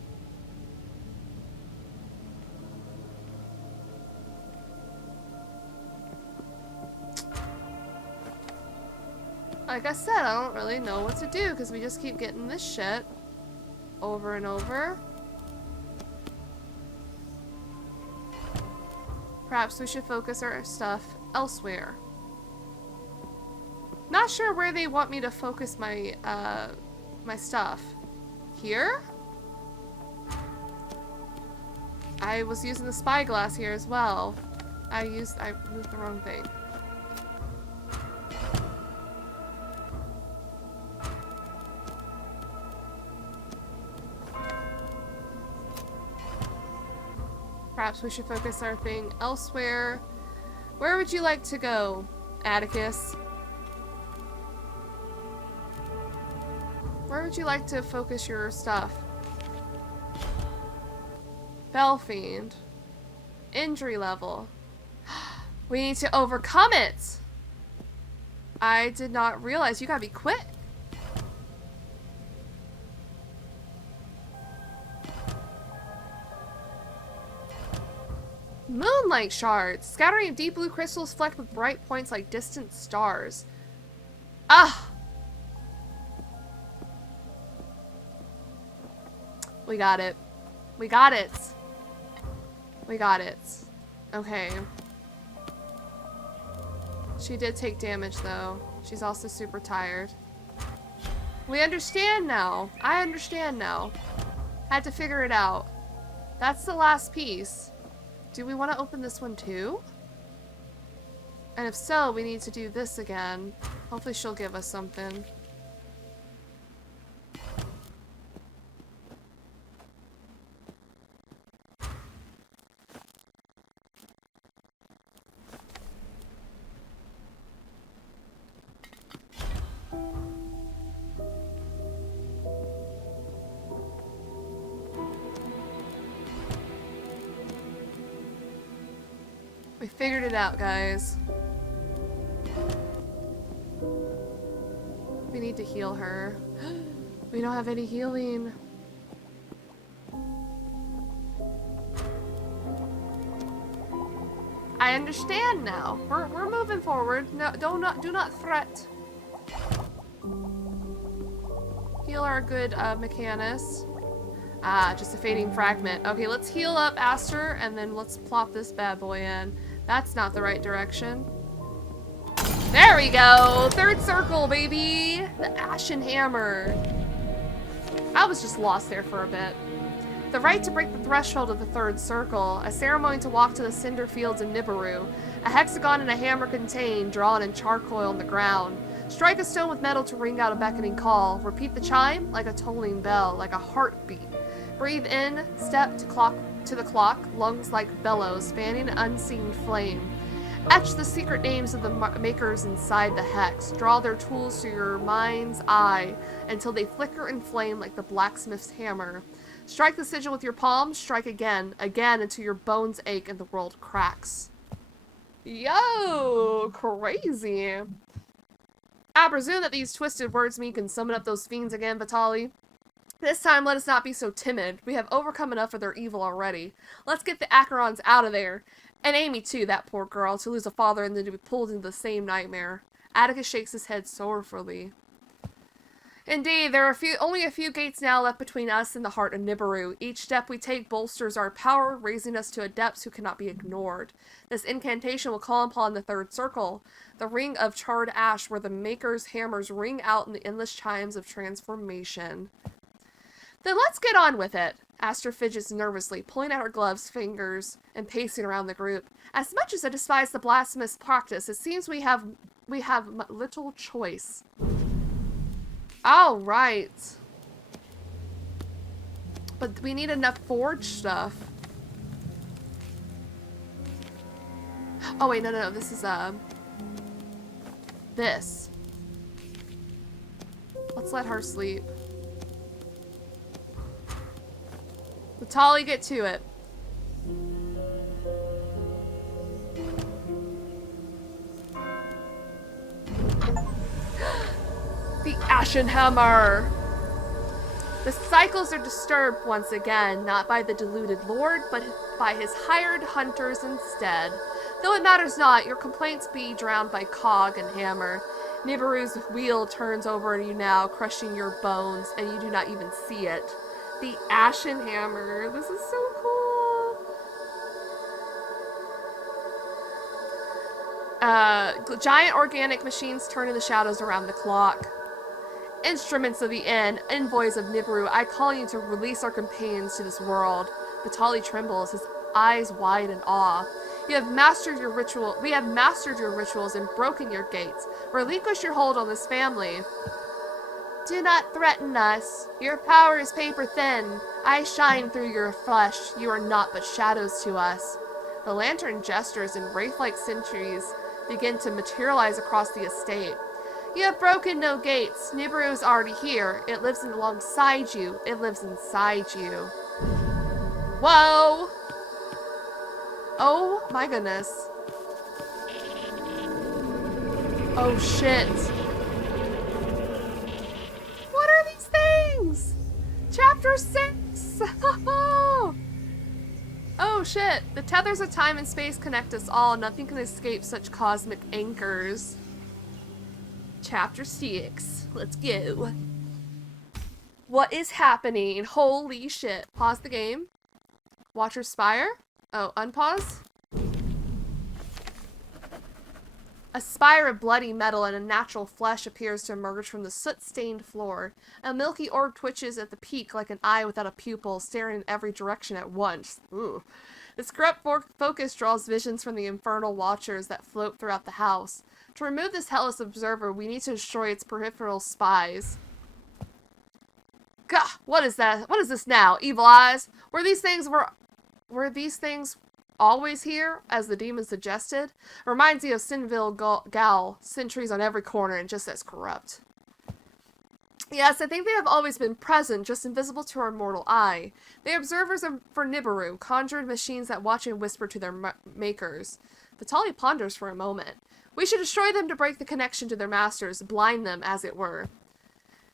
Like I said, I don't really know what to do because we just keep getting this shit over and over. Perhaps we should focus our stuff elsewhere. Not sure where they want me to focus my my stuff. Here? I was using the spyglass here as well. I moved the wrong thing. Perhaps we should focus our thing elsewhere. Where would you like to go, Atticus? Where would you like to focus your stuff? Bellfiend. Injury level. We need to overcome it! I did not realize. You gotta be quick. Moonlight shards. Scattering of deep blue crystals flecked with bright points like distant stars. Ah! We got it. We got it. We got it. Okay. She did take damage though. She's also super tired. We understand now. I understand now. Had to figure it out. That's the last piece. Do we want to open this one too? And if so, we need to do this again. Hopefully she'll give us something. We figured it out, guys. We need to heal her. We don't have any healing. I understand now. We're moving forward. No, do not threat. Heal our good Mechanus. Ah, just a fading fragment. Okay, let's heal up Aster and then let's plop this bad boy in. That's not the right direction. There we go! Third circle, baby! The Ashen Hammer. I was just lost there for a bit. The right to break the threshold of the third circle. A ceremony to walk to the cinder fields in Nibiru. A hexagon and a hammer contained, drawn in charcoal on the ground. Strike a stone with metal to ring out a beckoning call. Repeat the chime like a tolling bell, like a heartbeat. Breathe in, step to the clock, lungs like bellows, fanning an unseen flame. Etch the secret names of the makers inside the hex. Draw their tools to your mind's eye until they flicker and flame like the blacksmith's hammer. Strike the sigil with your palm, strike again, until your bones ache and the world cracks. Yo, crazy. I presume that these twisted words mean you can summon up those fiends again, Vitali. This time, let us not be so timid. We have overcome enough of their evil already. Let's get the Acherons out of there. And Amy, too, that poor girl, to lose a father and then to be pulled into the same nightmare. Atticus shakes his head sorrowfully. Indeed, there are only a few gates now left between us and the heart of Nibiru. Each step we take bolsters our power, raising us to a depths who cannot be ignored. This incantation will call upon the third circle, the ring of charred ash where the Maker's hammers ring out in the endless chimes of transformation. Then let's get on with it. Aster fidgets nervously, pulling out her gloves, fingers, and pacing around the group. As much as I despise the blasphemous practice, it seems we have little choice. All right. But we need enough forge stuff. Oh wait, no, this is this. Let's let her sleep. Natali, get to it. The Ashen Hammer! The cycles are disturbed once again, not by the deluded lord, but by his hired hunters instead. Though it matters not, your complaints be drowned by cog and hammer. Nibiru's wheel turns over you now, crushing your bones, and you do not even see it. The Ashen Hammer. This is so cool. Giant organic machines turn in the shadows around the clock. Instruments of the end, envoys of Nibiru, I call you to release our companions to this world. Vitali trembles, his eyes wide in awe. We have mastered your rituals and broken your gates. Relinquish your hold on this family. Do not threaten us. Your power is paper thin. I shine through your flesh. You are not but shadows to us. The lantern gestures and wraith-like sentries begin to materialize across the estate. You have broken no gates. Nibiru is already here. It lives alongside you. It lives inside you. Whoa! Oh my goodness. Oh shit. What are these things? Chapter 6! Oh shit. The tethers of time and space connect us all. Nothing can escape such cosmic anchors. Chapter 6. Let's go. What is happening? Holy shit. Pause the game. Watcher Spire. Oh, unpause. A spire of bloody metal and unnatural flesh appears to emerge from the soot-stained floor. A milky orb twitches at the peak like an eye without a pupil, staring in every direction at once. Ooh. Its corrupt focus draws visions from the infernal watchers that float throughout the house. To remove this hellish observer, we need to destroy its peripheral spies. Gah! What is that? What is this now? Evil eyes? Were these things always here, as the demon suggested? Reminds me of Sinville Gal, sentries on every corner and just as corrupt. Yes, I think they have always been present, just invisible to our mortal eye. They are observers for Nibiru, conjured machines that watch and whisper to their makers. Vitali ponders for a moment. We should destroy them to break the connection to their masters, blind them, as it were.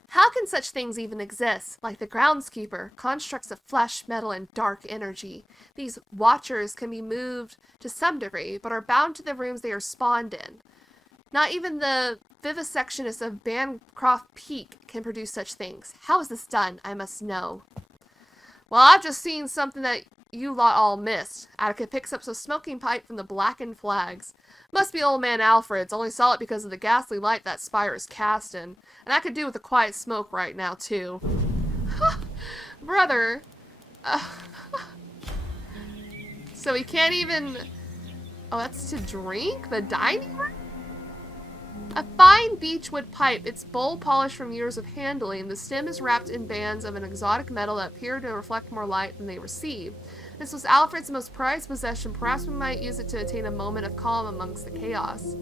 How can such things even exist? Like the groundskeeper, constructs of flesh, metal, and dark energy. These watchers can be moved to some degree, but are bound to the rooms they are spawned in. Not even the vivisectionists of Bancroft Peak can produce such things. How is this done? I must know. Well, I've just seen something that you lot all missed. Attica picks up some smoking pipe from the blackened flags. Must be old man Alfred's. Only saw it because of the ghastly light that spire is cast in. And I could do with a quiet smoke right now, too. Brother. So he can't even... Oh, that's to drink? The dining room? A fine beechwood pipe, its bowl polished from years of handling. The stem is wrapped in bands of an exotic metal that appear to reflect more light than they receive. This was Alfred's most prized possession. Perhaps we might use it to attain a moment of calm amongst the chaos.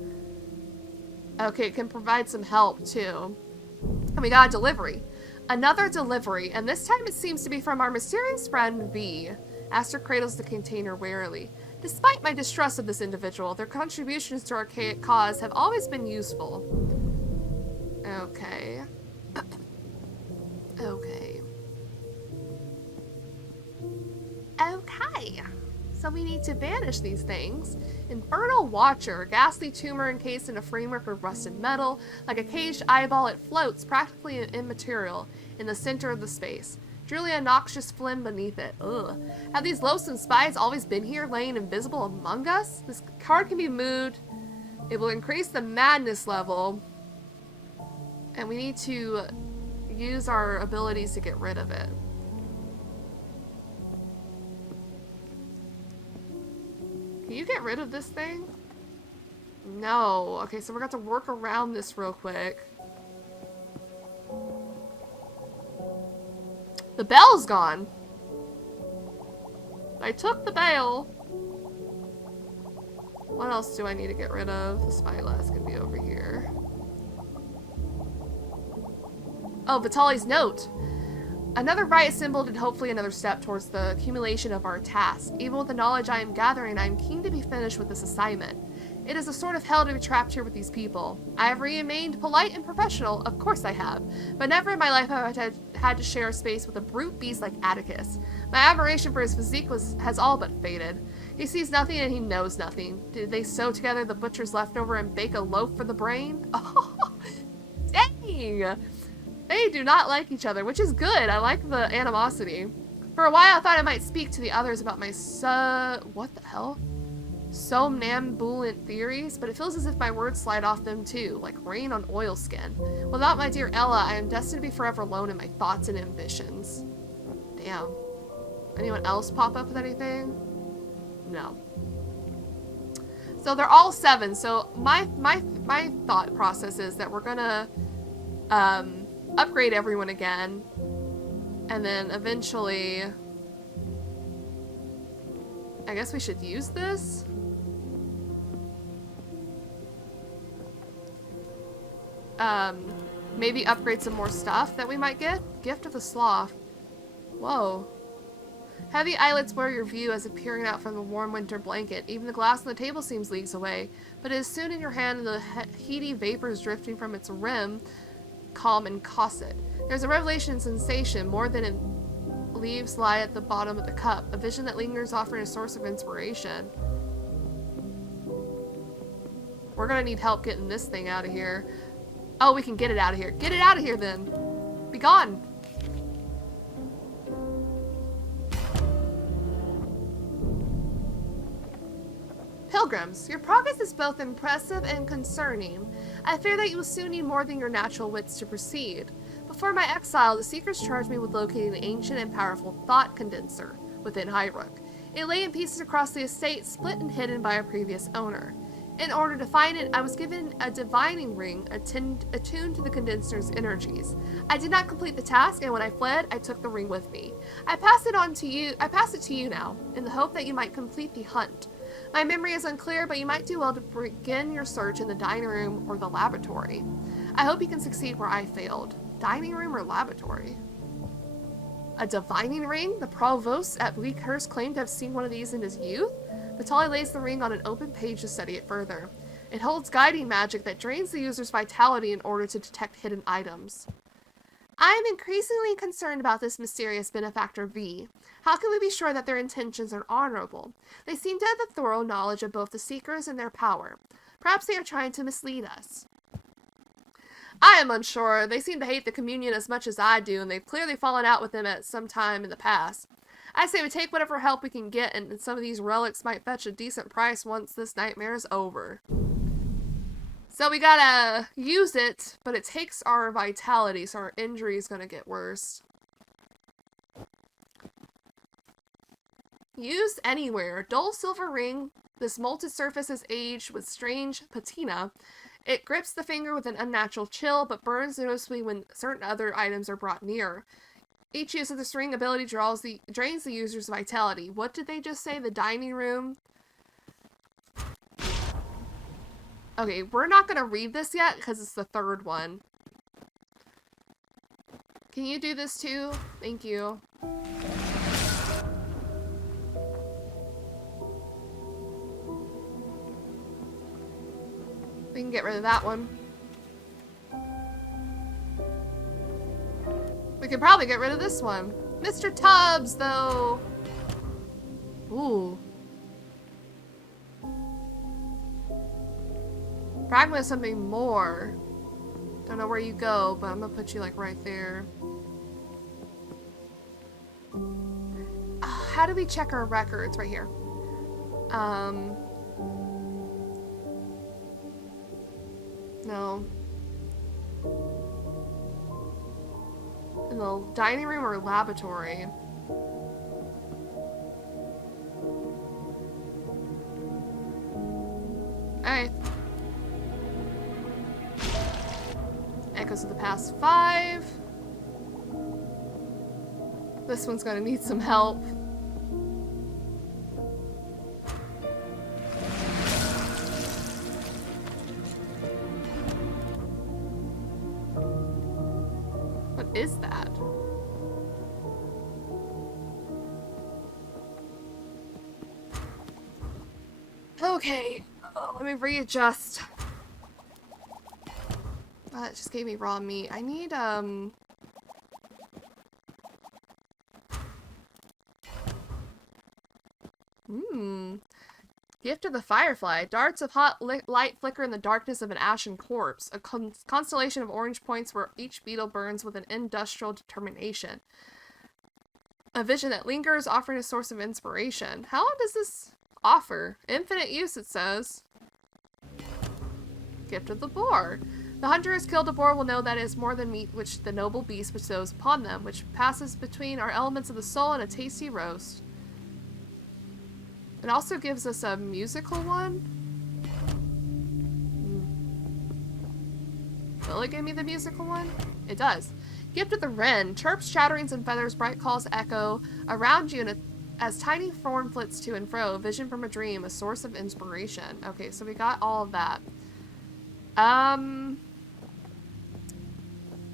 Okay, it can provide some help, too. And we got a delivery. Another delivery, and this time it seems to be from our mysterious friend V. Aster cradles the container warily. Despite my distrust of this individual, their contributions to our archaic cause have always been useful. Okay. Okay. Okay. So we need to banish these things. Infernal Watcher, a ghastly tumor encased in a framework of rusted metal. Like a caged eyeball, it floats, practically immaterial, in the center of the space. Truly a noxious phlegm beneath it. Ugh. Have these loathsome spies always been here, laying invisible among us? This card can be moved. It will increase the madness level. And we need to use our abilities to get rid of it. Can you get rid of this thing? No. Okay, so we're going to have to work around this real quick. The bell's gone. I took the bell. What else do I need to get rid of? The spyglass can be over here. Oh, Vitali's note. Another riot symbol and hopefully another step towards the accumulation of our task. Even with the knowledge I am gathering, I am keen to be finished with this assignment. It is a sort of hell to be trapped here with these people. I have remained polite and professional, of course I have, but never in my life have I had to share a space with a brute beast like Atticus. My admiration for his physique has all but faded. He sees nothing and he knows nothing. Did they sew together the butcher's leftover and bake a loaf for the brain? Oh, dang! They do not like each other, which is good. I like the animosity. For a while, I thought I might speak to the others about my what the hell? Somnambulant theories, but it feels as if my words slide off them too, like rain on oilskin. Without my dear Ella, I am destined to be forever alone in my thoughts and ambitions. Damn. Anyone else pop up with anything? No. So they're all 7. So my thought process is that we're gonna upgrade everyone again, and then eventually I guess we should use this. Maybe upgrade some more stuff that we might get. Gift of the Sloth. Whoa. Heavy eyelids blur your view as if peering out from the warm winter blanket. Even the glass on the table seems leagues away, but it is soon in your hand and the heady vapors drifting from its rim calm and caustic. There's a revelation and sensation more than in leaves lie at the bottom of the cup, a vision that lingers offering a source of inspiration. We're gonna need help getting this thing out of here. Oh, we can get it out of here. Get it out of here then. Be gone. Pilgrims, your progress is both impressive and concerning. I fear that you will soon need more than your natural wits to proceed. Before my exile, the Seekers charged me with locating the ancient and powerful thought condenser within Highrook. It lay in pieces across the estate, split and hidden by a previous owner. In order to find it, I was given a divining ring attuned to the condenser's energies. I did not complete the task, and when I fled, I took the ring with me. I pass it to you now, in the hope that you might complete the hunt. My memory is unclear, but you might do well to begin your search in the dining room or the laboratory. I hope you can succeed where I failed. Dining room or laboratory? A divining ring? The provost at Bleakhurst claimed to have seen one of these in his youth? Vitali lays the ring on an open page to study it further. It holds guiding magic that drains the user's vitality in order to detect hidden items. I am increasingly concerned about this mysterious benefactor V. How can we be sure that their intentions are honorable? They seem to have a thorough knowledge of both the Seekers and their power. Perhaps they are trying to mislead us. I am unsure. They seem to hate the Communion as much as I do, and they've clearly fallen out with them at some time in the past. I say we take whatever help we can get, and some of these relics might fetch a decent price once this nightmare is over. So we gotta use it, but it takes our vitality, so our injury is gonna get worse. Used anywhere. Dull silver ring. This molted surface is aged with strange patina. It grips the finger with an unnatural chill, but burns noticeably when certain other items are brought near. Each use of this ring ability drains the user's vitality. What did they just say? The dining room? Okay, we're not going to read this yet because it's the third one. Can you do this too? Thank you. We can get rid of that one. We could probably get rid of this one. Mr. Tubbs, though. Ooh. Fragment of something more. Don't know where you go, but I'm gonna put you like right there. How do we check our records? Right here. No. In the dining room or laboratory? Alright. Echoes of the past 5. This one's gonna need some help. What is that? Okay, let me readjust. Oh, that just gave me raw meat. I need, Gift of the Firefly. Darts of hot light flicker in the darkness of an ashen corpse. A constellation of orange points where each beetle burns with an industrial determination. A vision that lingers, offering a source of inspiration. How long does this offer? Infinite use, it says. Gift of the Boar. The hunter who has killed a boar will know that it is more than meat which the noble beast bestows upon them, which passes between our elements of the soul and a tasty roast. It also gives us a musical one. Will it give me the musical one? It does. Gift of the Wren. Chirps, chatterings, and feathers, bright calls echo around you as tiny form flits to and fro. Vision from a dream, a source of inspiration. Okay, so we got all of that.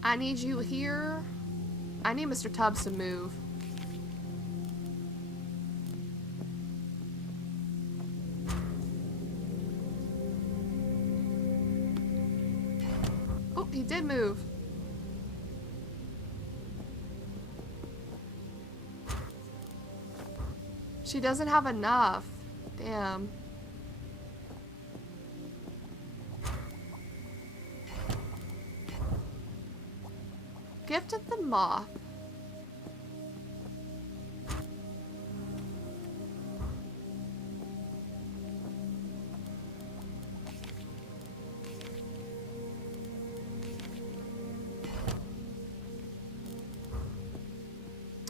I need you here. I need Mr. Tubbs to move. Oh, he did move. She doesn't have enough. Damn. Gift of the Moth.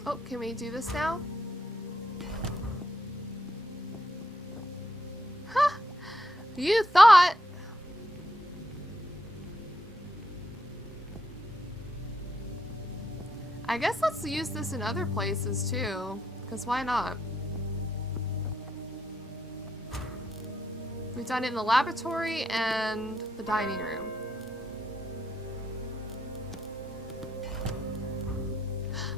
Oh, can we do this now? Huh! You thought! I guess let's use this in other places too, because why not? We've done it in the laboratory and the dining room.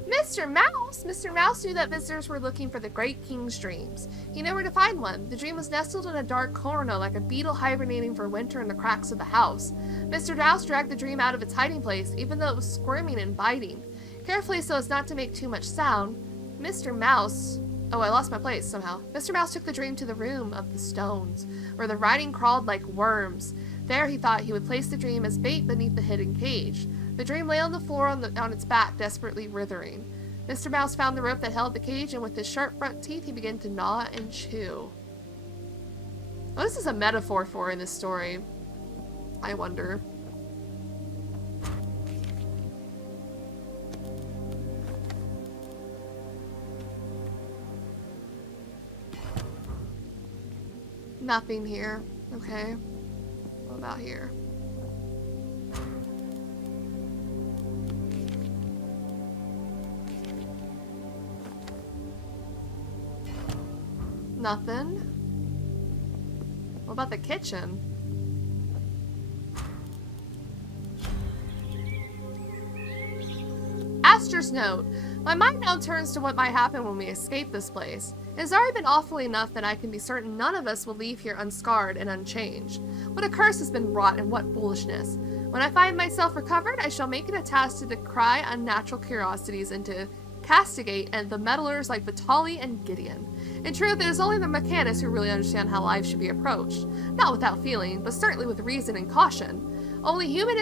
Mr. Mouse! Mr. Mouse knew that visitors were looking for the Great King's dreams. He knew where to find one. The dream was nestled in a dark corner like a beetle hibernating for winter in the cracks of the house. Mr. Mouse dragged the dream out of its hiding place, even though it was squirming and biting. Carefully so as not to make too much sound, Mr. Mouse... Oh, I lost my place somehow. Mr. Mouse took the dream to the room of the stones, where the writing crawled like worms. There he thought he would place the dream as bait beneath the hidden cage. The dream lay on the floor on its back, desperately writhing. Mr. Mouse found the rope that held the cage, and with his sharp front teeth, he began to gnaw and chew. What is this a metaphor for in this story? I wonder. Nothing here. Okay. What about here? Nothing. What about the kitchen? Aster's note. My mind now turns to what might happen when we escape this place. It has already been awful enough that I can be certain none of us will leave here unscarred and unchanged. What a curse has been wrought, and what foolishness. When I find myself recovered, I shall make it a task to decry unnatural curiosities and to castigate the meddlers like Vitali and Gideon. In truth, it is only the mechanics who really understand how life should be approached. Not without feeling, but certainly with reason and caution. Only human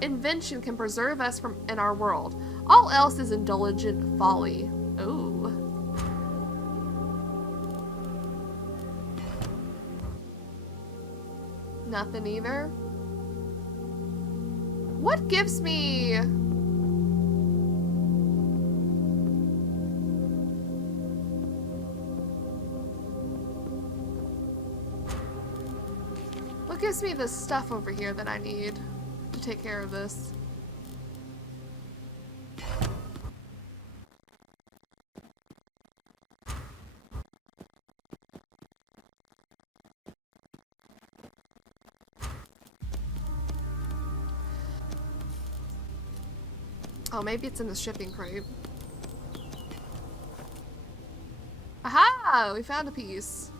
invention can preserve us from in our world. All else is indulgent folly. Ooh. Nothing either. What gives me... What gives me the stuff over here that I need to take care of this? Oh, maybe it's in the shipping crate. Aha! We found a piece.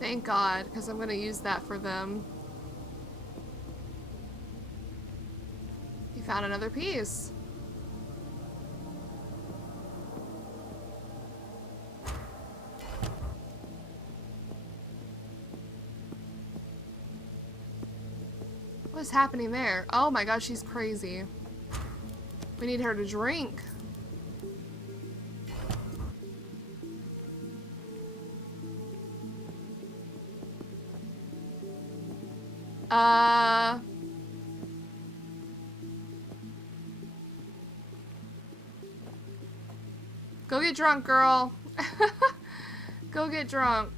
Thank God, because I'm going to use that for them. You found another piece. What is happening there? Oh my God, she's crazy. We need her to drink. Go get drunk, girl. Go get drunk.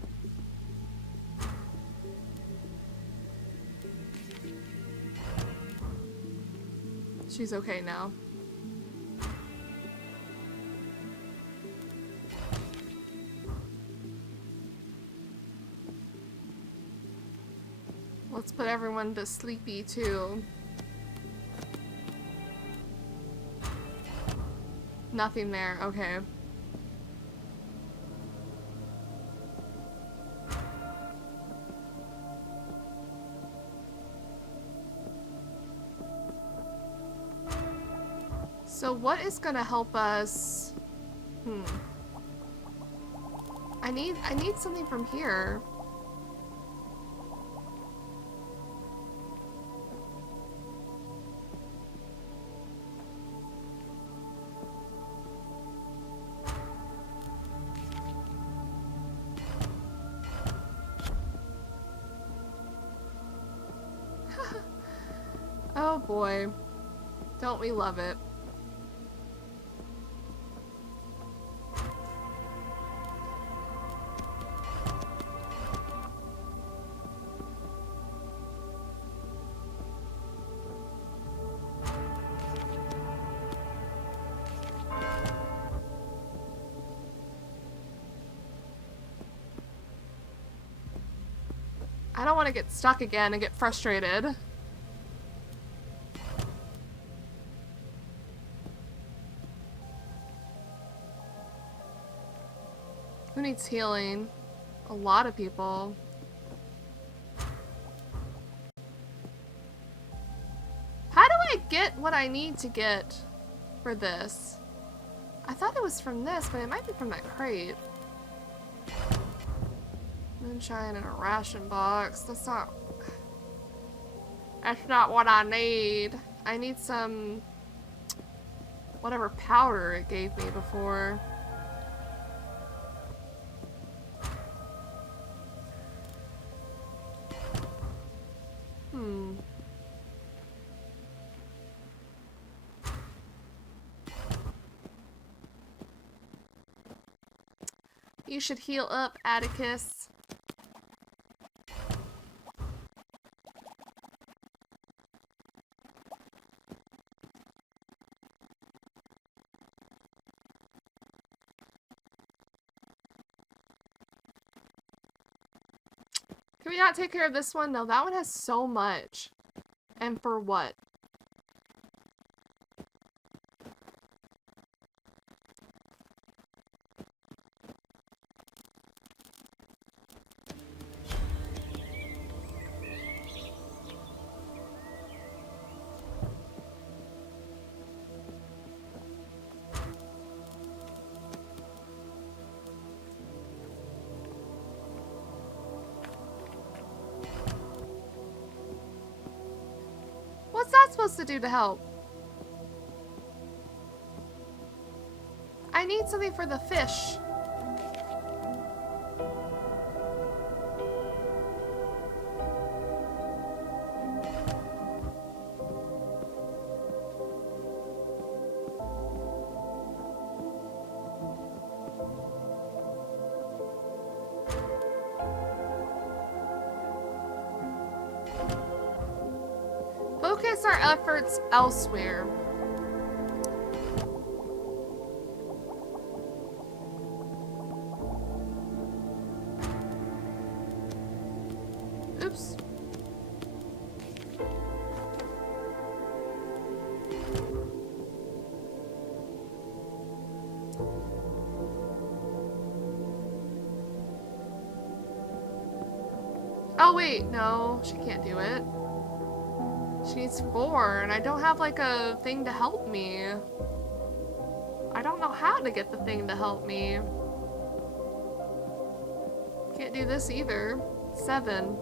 She's okay now. Let's put everyone to sleepy too. Nothing there, okay. So what is gonna help us? I need something from here. Oh boy. Don't we love it? I don't want to get stuck again and get frustrated. Who needs healing? A lot of people. How do I get what I need to get for this? I thought it was from this, but it might be from that crate. Moonshine in a ration box. That's not what I need. I need some whatever powder it gave me before. You should heal up, Atticus. Can we not take care of this one? No, that one has so much. And for what? that supposed to do to help? I need something for the fish. Focus our efforts elsewhere. Oops. Oh wait, no, she can't do it. She needs 4, and I don't have like a thing to help me. I don't know how to get the thing to help me. Can't do this either. 7.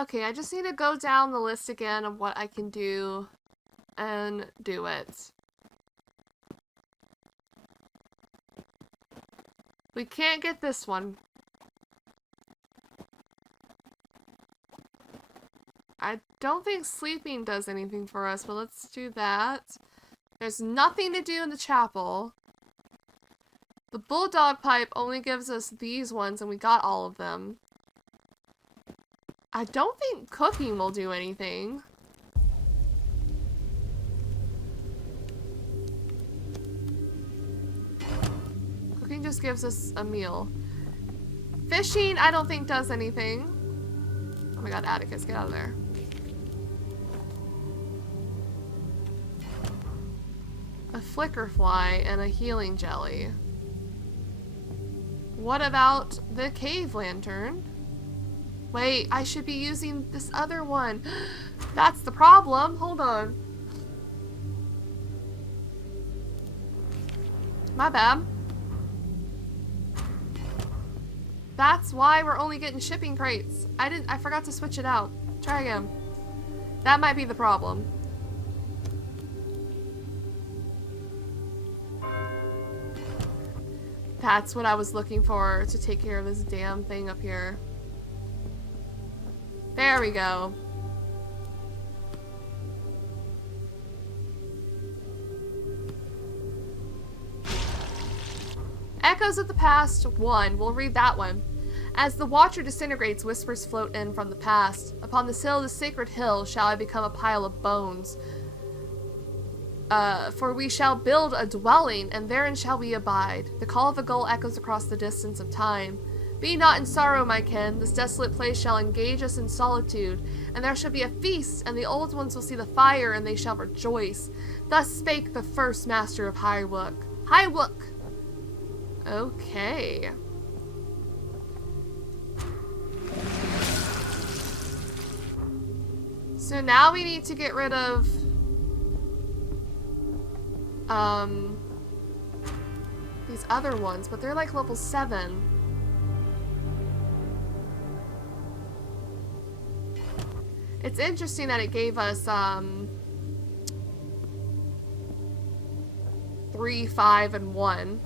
Okay, I just need to go down the list again of what I can do and do it. We can't get this one. I don't think sleeping does anything for us, but let's do that. There's nothing to do in the chapel. The bulldog pipe only gives us these ones, and we got all of them. I don't think cooking will do anything. Cooking just gives us a meal. Fishing, I don't think does anything. Oh my god, Atticus, get out of there. A flicker fly and a healing jelly. What about the cave lantern? Wait, I should be using this other one. That's the problem. Hold on. My bad. That's why we're only getting shipping crates. I forgot to switch it out. Try again. That might be the problem. That's what I was looking for to take care of this damn thing up here. There we go. Echoes of the Past 1. We'll read that one. As the Watcher disintegrates, whispers float in from the past. Upon the sill of the sacred hill shall I become a pile of bones. For we shall build a dwelling, and therein shall we abide. The call of a gull echoes across the distance of time. Be not in sorrow, my kin. This desolate place shall engage us in solitude, and there shall be a feast, and the old ones will see the fire, and they shall rejoice. Thus spake the first master of Highrook. Highrook! Okay. So now we need to get rid of these other ones, but they're like level 7. It's interesting that it gave us 3, 5, and 1.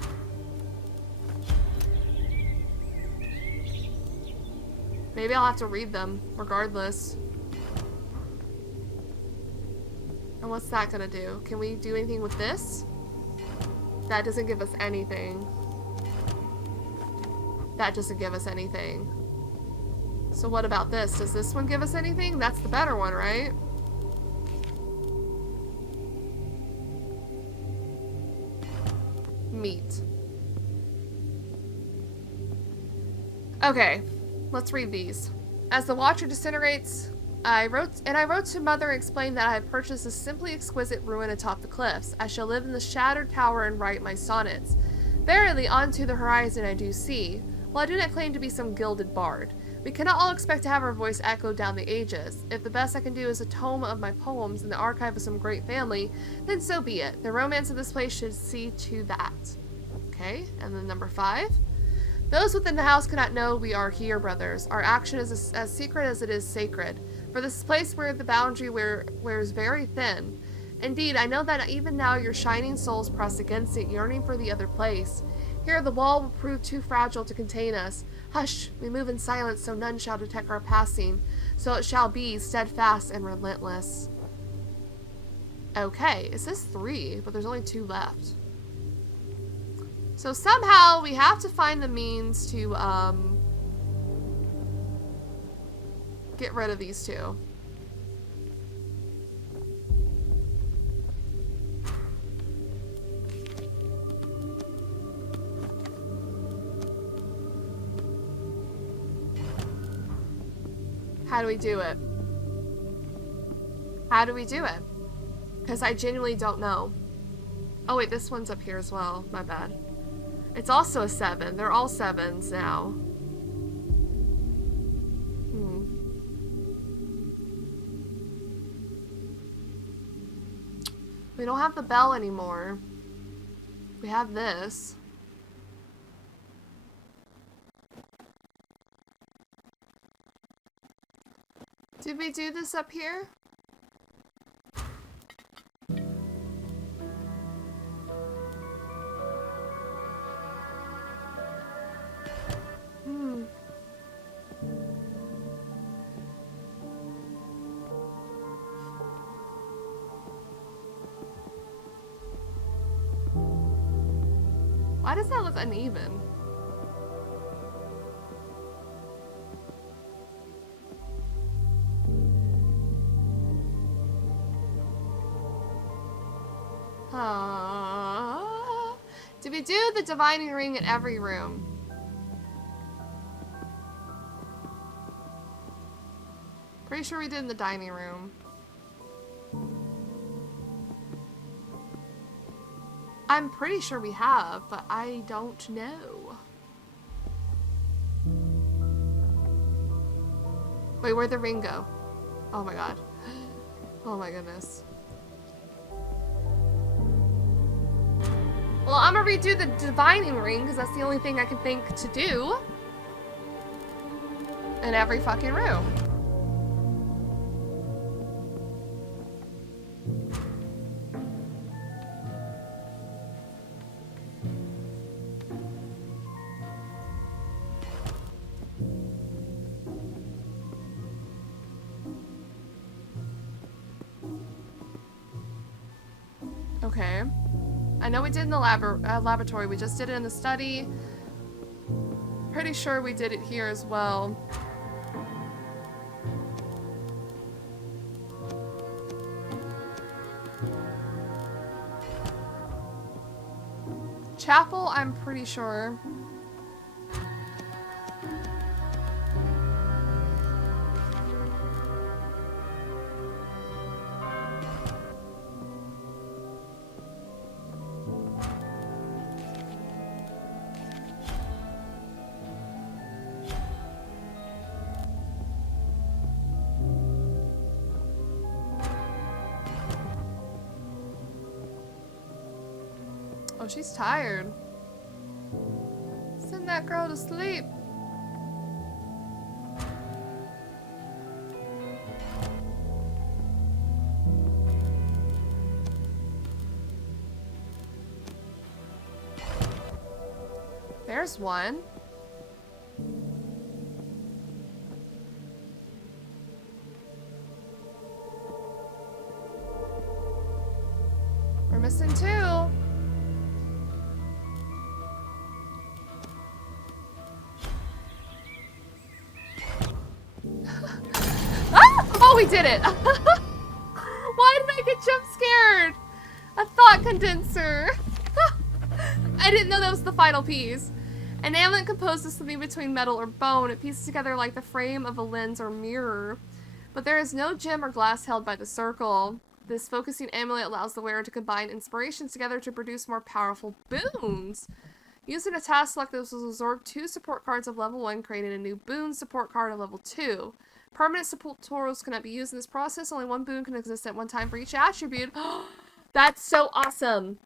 Maybe I'll have to read them regardless. And what's that gonna do? Can we do anything with this? That doesn't give us anything. That doesn't give us anything. So what about this? Does this one give us anything? That's the better one, right? Meat. Okay, let's read these. As the Watcher disintegrates, I wrote to Mother and explained that I had purchased a simply exquisite ruin atop the cliffs. I shall live in the shattered tower and write my sonnets. Verily, unto the horizon I do see. While I do not claim to be some gilded bard, We cannot all expect to have our voice echoed down the ages. If the best I can do is a tome of my poems in the archive of some great family, then so be it. The romance of this place should see to that. Okay, and then number 5. Those within the house cannot know we are here, brothers. Our action is as secret as it is sacred. For this place where the boundary wears very thin. Indeed, I know that even now your shining souls press against it, yearning for the other place. Here the wall will prove too fragile to contain us. Hush, we move in silence so none shall detect our passing. So it shall be, steadfast and relentless. Okay, it says 3, but there's only 2 left. So somehow we have to find the means to get rid of these 2. How do we do it? How do we do it? Because I genuinely don't know. Oh wait, this one's up here as well. My bad. It's also a 7. They're all 7s now. We don't have the bell anymore. We have this. Did we do this up here? Why does that look uneven? Did we do the divining ring in every room? Pretty sure we did in the dining room. I'm pretty sure we have, but I don't know. Wait, where'd the ring go? Oh my god. Oh my goodness. Well, I'm gonna redo the divining ring because that's the only thing I can think to do in every fucking room. Okay. I know we did in the laboratory. We just did it in the study. Pretty sure we did it here as well. Chapel, I'm pretty sure. Oh, she's tired. Send that girl to sleep. There's one. We're missing 2. Oh, we did it! Why did I get jump scared? A thought condenser. I didn't know that was the final piece. An amulet composed of something between metal or bone. It pieces together like the frame of a lens or mirror. But there is no gem or glass held by the circle. This focusing amulet allows the wearer to combine inspirations together to produce more powerful boons. Using a task select, this will absorb 2 support cards of level 1, creating a new boon support card of level 2. Permanent support tools cannot be used in this process. Only 1 boon can exist at one time for each attribute. That's so awesome!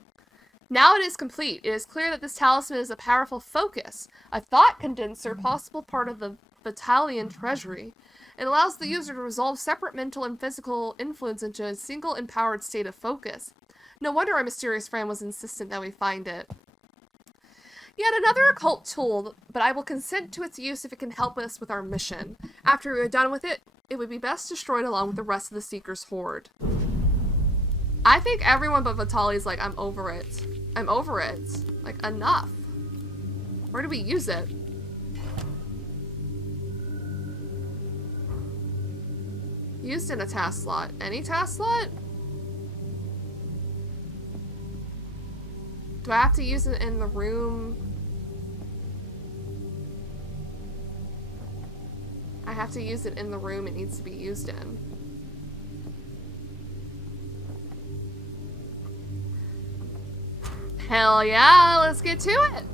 Now it is complete. It is clear that this talisman is a powerful focus, a thought condenser, possible part of the battalion treasury. It allows the user to resolve separate mental and physical influence into a single empowered state of focus. No wonder our mysterious friend was insistent that we find it. Yet another occult tool, but I will consent to its use if it can help us with our mission. After we are done with it, it would be best destroyed along with the rest of the Seeker's horde. I think everyone but Vitali's like, I'm over it. I'm over it. Like, enough. Where do we use it? Used in a task slot. Any task slot? Do I have to use it in the room? I have to use it in the room it needs to be used in. Hell yeah, let's get to it!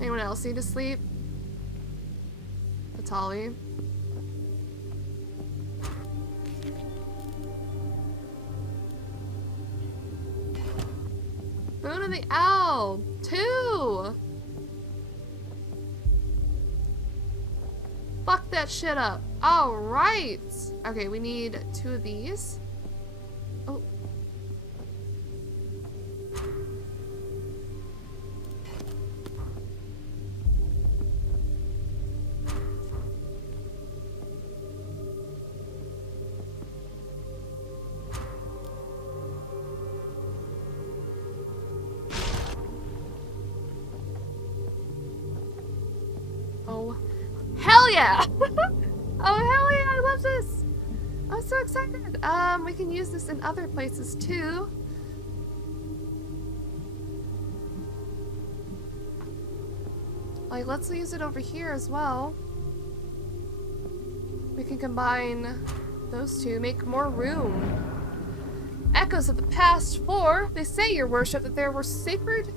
Anyone else need to sleep? Vitali? Boon of the Owl! 2! Fuck that shit up. Alright! Okay, we need 2 of these. Oh. Oh, hell yeah! Oh, hell yeah, I love this! I'm so excited! We can use this in other places too. Like, let's use it over here as well. We can combine those two, make more room. Echoes of the past 4. They say, your worship, that there were sacred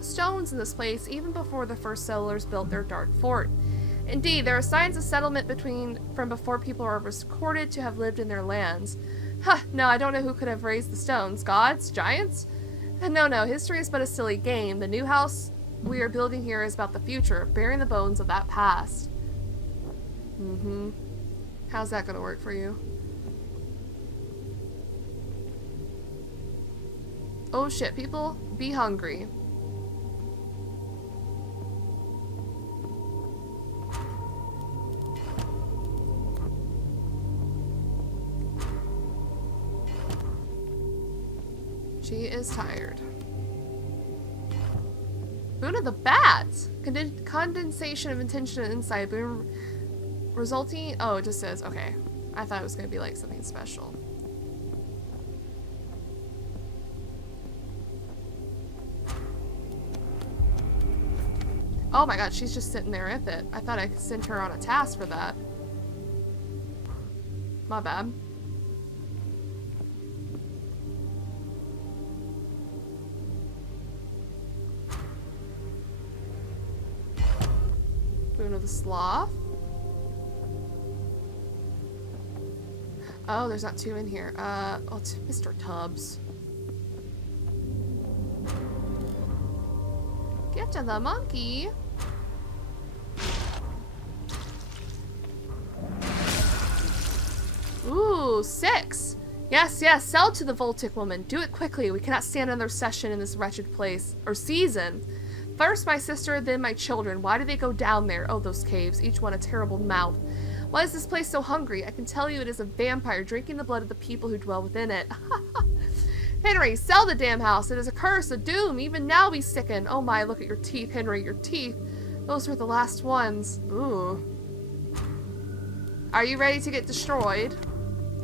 stones in this place even before the first settlers built their dark fort. Indeed, there are signs of settlement from before people are recorded to have lived in their lands. Huh, no, I don't know who could have raised the stones. Gods? Giants? No, history is but a silly game. The new house we are building here is about the future, bearing the bones of that past. How's that gonna work for you? Oh shit, people, be hungry. She is tired. Boon of the Bats! Condensation of intention and insight. Boon resulting... Oh, it just says... Okay. I thought it was going to be like something special. Oh my god, she's just sitting there with it. I thought I sent her on a task for that. My bad. Boon of the Sloth. Oh, there's not 2 in here. Oh, it's Mr. Tubbs. Get to the monkey. Ooh, 6. Yes, sell to the Voltic woman. Do it quickly. We cannot stand another session in this wretched place. Or season. First my sister, then my children. Why do they go down there? Oh, those caves. Each one a terrible mouth. Why is this place so hungry? I can tell you it is a vampire drinking the blood of the people who dwell within it. Henry, sell the damn house. It is a curse, a doom. Even now we sicken. Oh my, look at your teeth, Henry, your teeth. Those were the last ones. Ooh. Are you ready to get destroyed?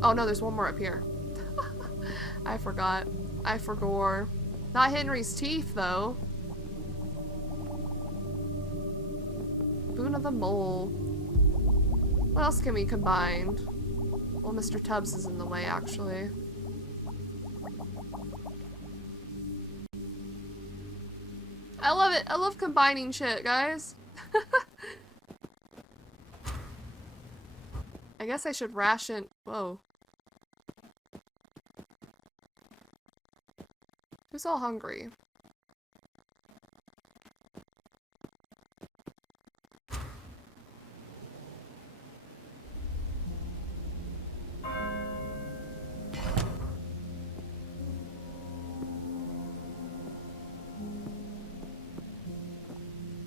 Oh no, there's one more up here. I forgot. I forgot. Not Henry's teeth, though. Boon of the Mole. What else can we combine? Well, Mr. Tubbs is in the way, actually. I love it. I love combining shit, guys. I guess I should ration. Whoa. Who's all hungry?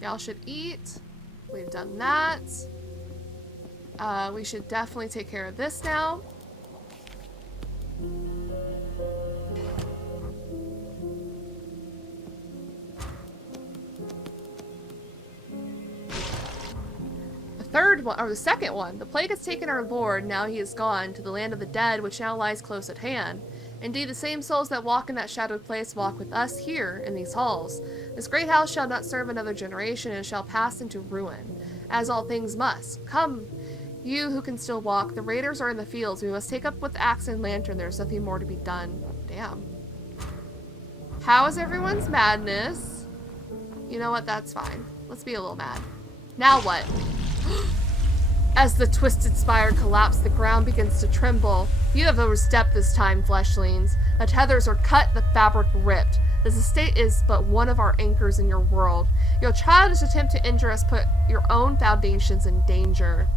Y'all should eat. We've done that. We should definitely take care of this now. The third one, or the second one. The plague has taken our lord, now he is gone, to the land of the dead, which now lies close at hand. Indeed, the same souls that walk in that shadowed place walk with us here in these halls. This great house shall not serve another generation and shall pass into ruin, as all things must. Come, you who can still walk. The raiders are in the fields. We must take up with axe and lantern. There's nothing more to be done. Damn. How is everyone's madness? You know what? That's fine. Let's be a little mad. Now what? As the twisted spire collapses, the ground begins to tremble. You have overstepped this time, fleshlings. The tethers are cut, the fabric ripped. This estate is but one of our anchors in your world. Your childish attempt to injure us put your own foundations in danger.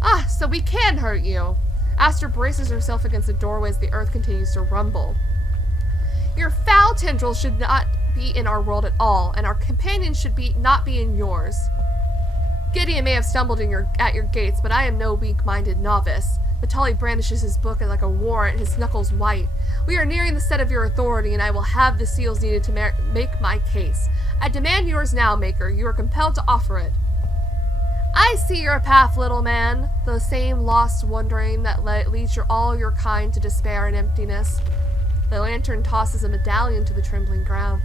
Ah, so we can hurt you. Aster braces herself against the doorway as the earth continues to rumble. Your foul tendrils should not be in our world at all, and our companions should not be in yours. Gideon may have stumbled at your gates, but I am no weak-minded novice. Vitali brandishes his book like a warrant, his knuckles white. We are nearing the set of your authority, and I will have the seals needed to make my case. I demand yours now, Maker. You are compelled to offer it. I see your path, little man. The same lost wandering that leads all your kind to despair and emptiness. The lantern tosses a medallion to the trembling ground.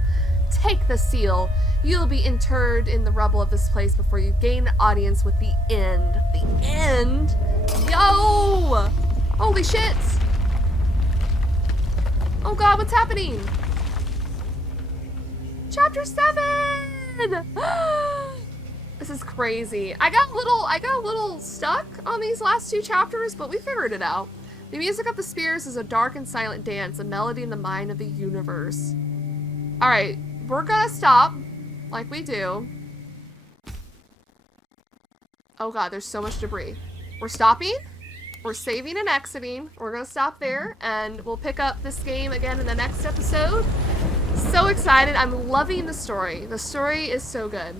Take the seal. You'll be interred in the rubble of this place before you gain audience with the end. The end? Yo! Holy shit! Oh god, what's happening? Chapter 7! This is crazy. I got a little stuck on these last two chapters, but we figured it out. The music of the spears is a dark and silent dance, a melody in the mind of the universe. Alright, we're gonna stop, like we do. Oh god, there's so much debris. We're stopping, we're saving and exiting. We're gonna stop there, and we'll pick up this game again in the next episode. So excited. I'm loving the story. The story is so good.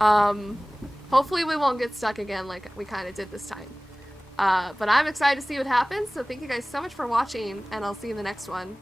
Hopefully we won't get stuck again like we kind of did this time. But I'm excited to see what happens, so thank you guys so much for watching, and I'll see you in the next one.